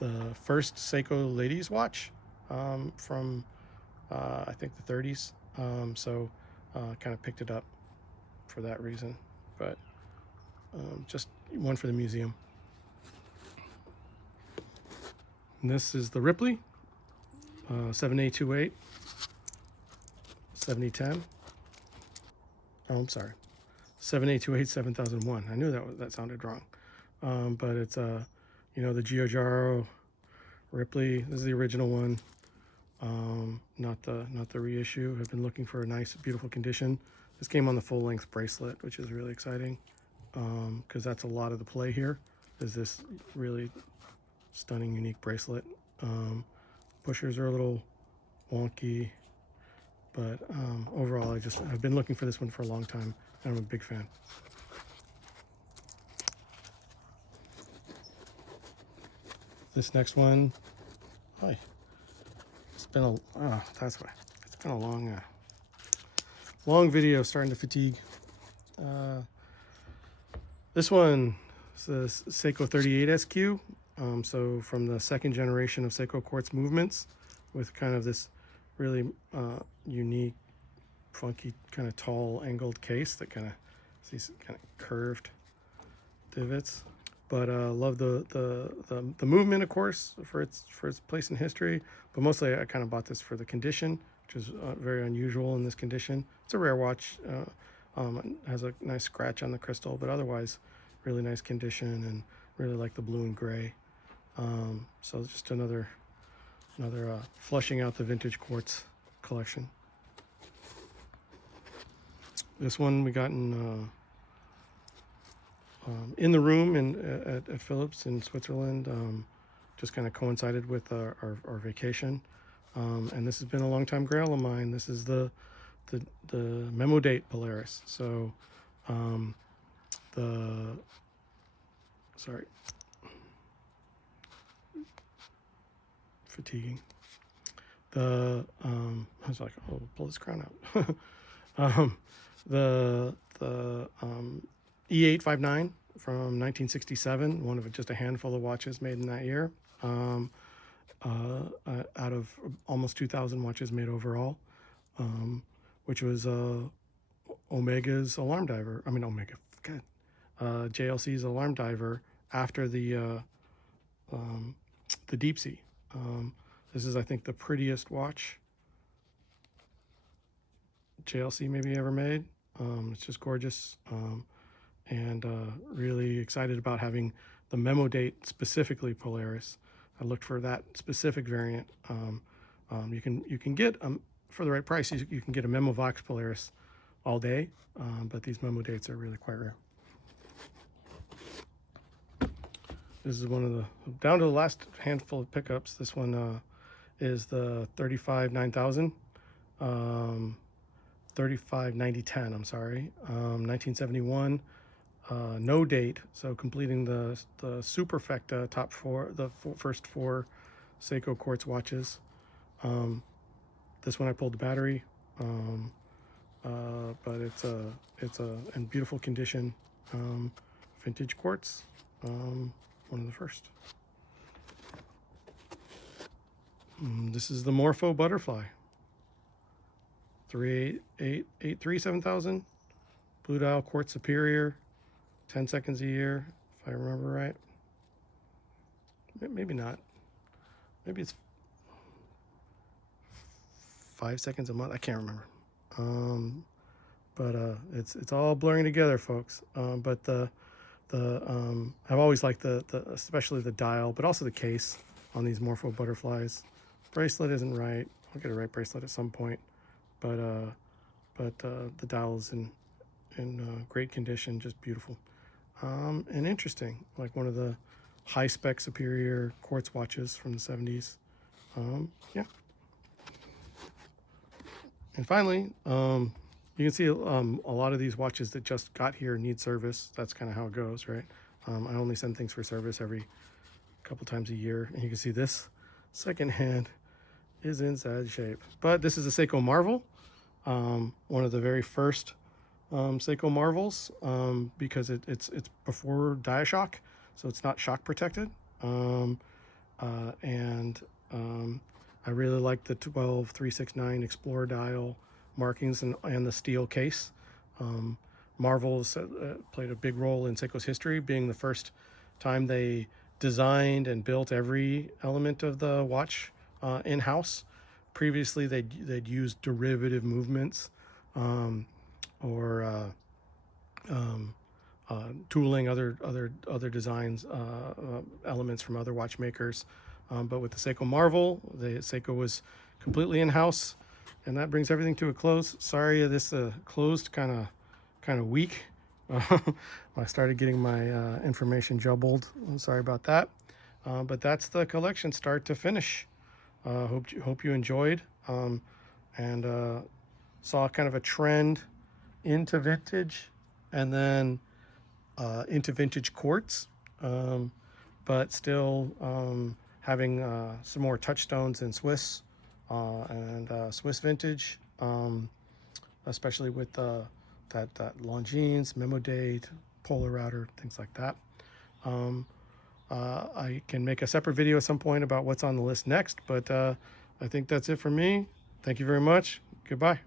the first Seiko ladies watch from I think the 30s, so kind of picked it up for that reason, but just one for the museum. And this is the Ripley 7828 7010. Oh, I'm sorry, 7828 7001. I knew that sounded wrong, but it's the Giugiaro Ripley. This is the original one, not the reissue. I've been looking for a nice, beautiful condition. This came on the full-length bracelet, which is really exciting, because that's a lot of the play here. Is this really stunning, unique bracelet. Pushers are a little wonky, but overall, I've been looking for this one for a long time, and I'm a big fan. This next one, it's been a long video, starting to fatigue. This one is the Seiko 38 SQ. So from the second generation of Seiko Quartz movements, with kind of this really unique, funky, kind of tall angled case that kind of these kind of curved divots. But love the movement, of course, for its place in history. But mostly, I kind of bought this for the condition, which is very unusual in this condition. It's a rare watch. Has a nice scratch on the crystal, but otherwise, really nice condition, and really like the blue and gray. So it's just another flushing out the vintage quartz collection. This one we got in the room at Philips in Switzerland. Just kind of coincided with our vacation, and this has been a long time grail of mine. This is the memo date Polaris. So fatiguing. I was like, oh, pull this crown out. The E859 from 1967, one of just a handful of watches made in that year. out of almost 2,000 watches made overall, which was Omega's alarm diver. I mean, Omega, God, JLC's alarm diver after the deep sea. This is, I think, the prettiest watch JLC maybe ever made. It's just gorgeous, and really excited about having the memo date, specifically Polaris. I looked for that specific variant. You can get for the right price. You can get a Memo Vox Polaris all day, but these memo dates are really quite rare. This is one of the, down to the last handful of pickups. This one is the 35 9000, 35 9010. I'm sorry, 1971. No date, so completing the Superfecta top four, the first four Seiko Quartz watches. This one I pulled the battery, but it's in beautiful condition, vintage quartz, one of the first. This is the Morpho Butterfly, 3883 7000, blue dial quartz superior. 10 seconds a year, if I remember right. Maybe not. Maybe it's 5 seconds a month. I can't remember. But it's all blurring together, folks. But I've always liked the especially the dial, but also the case on these Morpho butterflies. Bracelet isn't right. I'll get a right bracelet at some point. But the dial is in great condition, just beautiful. And interesting, like one of the high spec superior quartz watches from the 70s. Yeah. And finally, you can see a lot of these watches that just got here need service. That's kind of how it goes, right? I only send things for service every couple times a year. And you can see this secondhand is in sad shape. But this is a Seiko Marvel, one of the very first Seiko Marvels, because it's before Diashock, so it's not shock protected. I really like the 12369 Explorer dial markings and the steel case. Marvels played a big role in Seiko's history, being the first time they designed and built every element of the watch in-house. Previously, they'd used derivative movements, or tooling, other designs, elements from other watchmakers. But with the Seiko Marvel, the Seiko was completely in-house, and that brings everything to a close. Sorry, this closed kind of weak. I started getting my information jumbled. I'm sorry about that. But that's the collection, start to finish. Hope you enjoyed, and saw kind of a trend into vintage, and then into vintage quartz, but still having some more touchstones in Swiss and Swiss vintage, especially with that Longines, Memo Date, Polar Router, things like that. I can make a separate video at some point about what's on the list next, but I think that's it for me. Thank you very much. Goodbye.